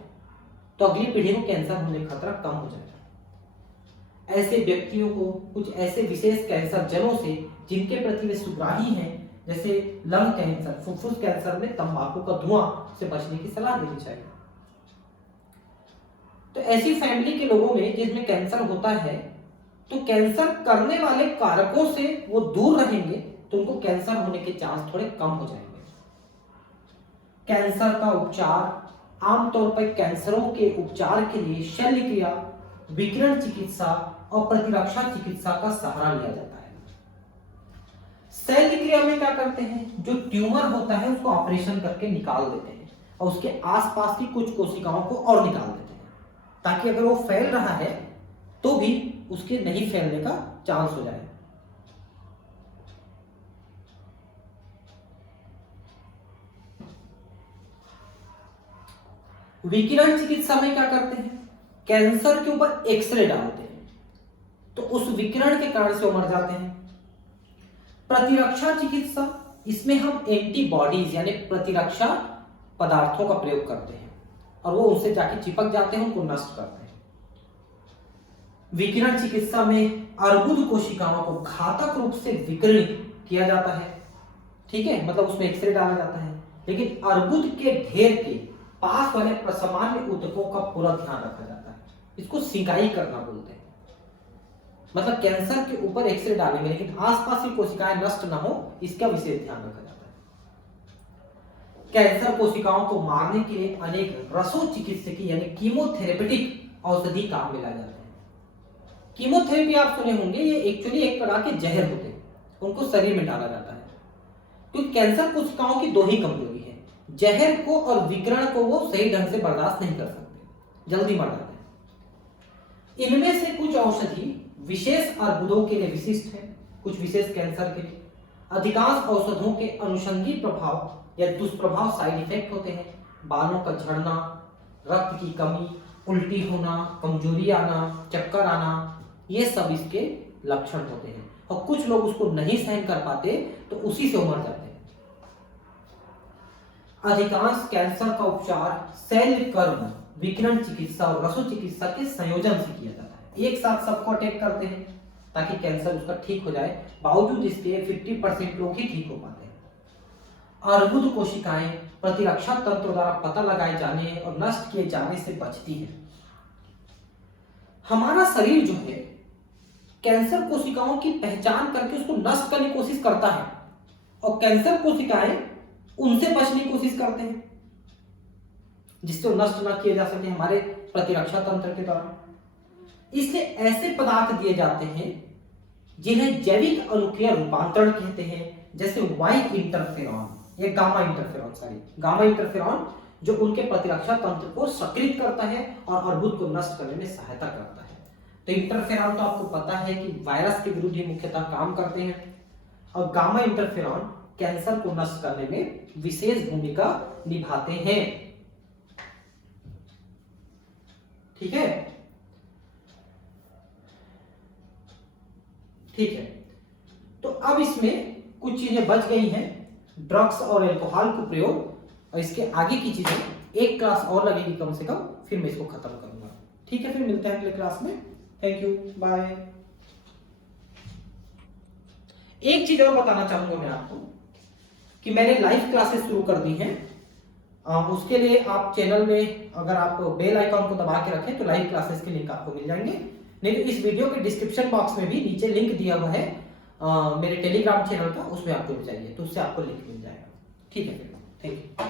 तो अगली पीढ़ी को कैंसर होने का खतरा कम हो जाएगा। ऐसे व्यक्तियों को कुछ ऐसे विशेष कैंसर जनों से जिनके प्रति वे सुग्राही हैं, जैसे लंग कैंसर, फुफ्फुस कैंसर में तंबाकू का धुआं से बचने की सलाह देनी चाहिए। तो ऐसी फैमिली के लोगों में जिसमें कैंसर होता है तो कैंसर करने वाले कारकों से वो दूर रहेंगे तो उनको कैंसर होने के चांस थोड़े कम हो जाएंगे। कैंसर का उपचार आमतौर पर कैंसरों के उपचार के लिए शल्य क्रिया, विकिरण चिकित्सा और प्रतिरक्षा चिकित्सा का सहारा लिया जाता है। शल्य क्रिया में क्या करते हैं, जो ट्यूमर होता है उसको ऑपरेशन करके निकाल देते हैं और उसके आसपास की कुछ कोशिकाओं को और निकाल देते हैं, ताकि अगर वो फैल रहा है तो भी उसके नहीं फैलने का चांस हो जाए। विकिरण चिकित्सा में क्या करते हैं, कैंसर के ऊपर एक्सरे डालते हैं तो उस विकिरण के कारण से वो मर जाते हैं। प्रतिरक्षा चिकित्सा, इसमें हम एंटीबॉडीज यानी प्रतिरक्षा पदार्थों का प्रयोग करते हैं और वो उनसे जाके चिपक जाते हैं, उनको नष्ट करते हैं। विकिरण चिकित्सा में अर्बुद कोशिकाओं को घातक रूप से विकिरणित किया जाता है, ठीक है, मतलब उसमें एक्सरे डाला जाता है, लेकिन अर्बुद के ढेर के पास वाले सामान्य ऊतकों का पूरा ध्यान रखा जाता है। इसको सिंकाई करना बोलते हैं, मतलब कैंसर के ऊपर एक्सरे डालेंगे लेकिन आसपास की कोशिकाएं नष्ट ना हो, इसका विशेष ध्यान रखा जाता है। कैंसर कोशिकाओं को मारने के लिए अनेक रसोचिकित्सकीय यानी कीमोथेरेपेटिक औषधि काम में लाए जाते हैं। कीमोथेरेपी आप सुने होंगे, ये एक्चुअली एक प्रकार के जहर होते हैं, उनको शरीर में डाला जाता है। क्योंकि कैंसर कोशिकाओं की दो ही कमजोरी है, जहर को और विकिरण को वो सही ढंग से बर्दाश्त नहीं कर सकते, जल्दी मर जाते हैं। इनमें से कुछ औषधि विशेष अर्बुदों के लिए विशिष्ट है, कुछ विशेष कैंसर के लिए। अधिकांश औषधों के अनुषंगी प्रभाव या दुष्प्रभाव साइड इफेक्ट होते हैं। बालों का झड़ना, रक्त की कमी, उल्टी होना, कमजोरी आना, चक्कर आना, ये सब इसके लक्षण होते हैं। और कुछ लोग उसको नहीं सहन कर पाते तो उसी से मर जाते हैं। अधिकांश कैंसर का उपचार शैल्य कर्म, विकिरण चिकित्सा और रसो चिकित्सा के संयोजन से किया जाता है। एक साथ सबको अटैक करते हैं ताकि कैंसर उसका ठीक हो जाए। बावजूद इसके 50% लोग ही ठीक हो पाते हैं। अर्बुद कोशिकाएं प्रतिरक्षा तंत्र द्वारा पता लगाए जाने और नष्ट किए जाने से बचती है। हमारा शरीर जो है कैंसर कोशिकाओं की पहचान करके उसको नष्ट करने की कोशिश करता है और कैंसर कोशिकाएं उनसे बचने की कोशिश करते हैं जिससे वो नष्ट ना किए जा सके हमारे प्रतिरक्षा तंत्र के द्वारा। इसलिए ऐसे पदार्थ दिए जाते हैं जिन्हें जैविक अनुक्रिया रूपांतरण कहते हैं, जैसे वाई इंटरफेरॉन या गामा इंटरफेरॉन जो उनके प्रतिरक्षा तंत्र को सक्रिय करता है और अर्बुद को नष्ट करने में सहायता करता है। तो इंटरफेरॉन तो आपको पता है कि वायरस के विरुद्ध ही मुख्यतः काम करते हैं और गामा इंटरफेरॉन कैंसर को नष्ट करने में विशेष भूमिका निभाते हैं। ठीक है, ठीक है। तो अब इसमें कुछ चीजें बच गई हैं, ड्रग्स और अल्कोहल का प्रयोग, और इसके आगे की चीजें एक क्लास और लगेगी कम से कम, फिर मैं इसको खत्म करूंगा। ठीक है, फिर मिलते हैं अगले क्लास में। Thank you, bye. एक चीज और बताना चाहूंगा मैं आपको कि मैंने लाइव क्लासेस शुरू कर दी हैं। उसके लिए आप चैनल में अगर आप बेल आइकॉन को दबा के रखें तो लाइव क्लासेस के लिंक आपको मिल जाएंगे, नहीं तो इस वीडियो के डिस्क्रिप्शन बॉक्स में भी नीचे लिंक दिया हुआ है मेरे टेलीग्राम चैनल का, उसमें आप जुड़ जाइए तो उससे आपको लिंक मिल जाएगा। ठीक है, थैंक यू।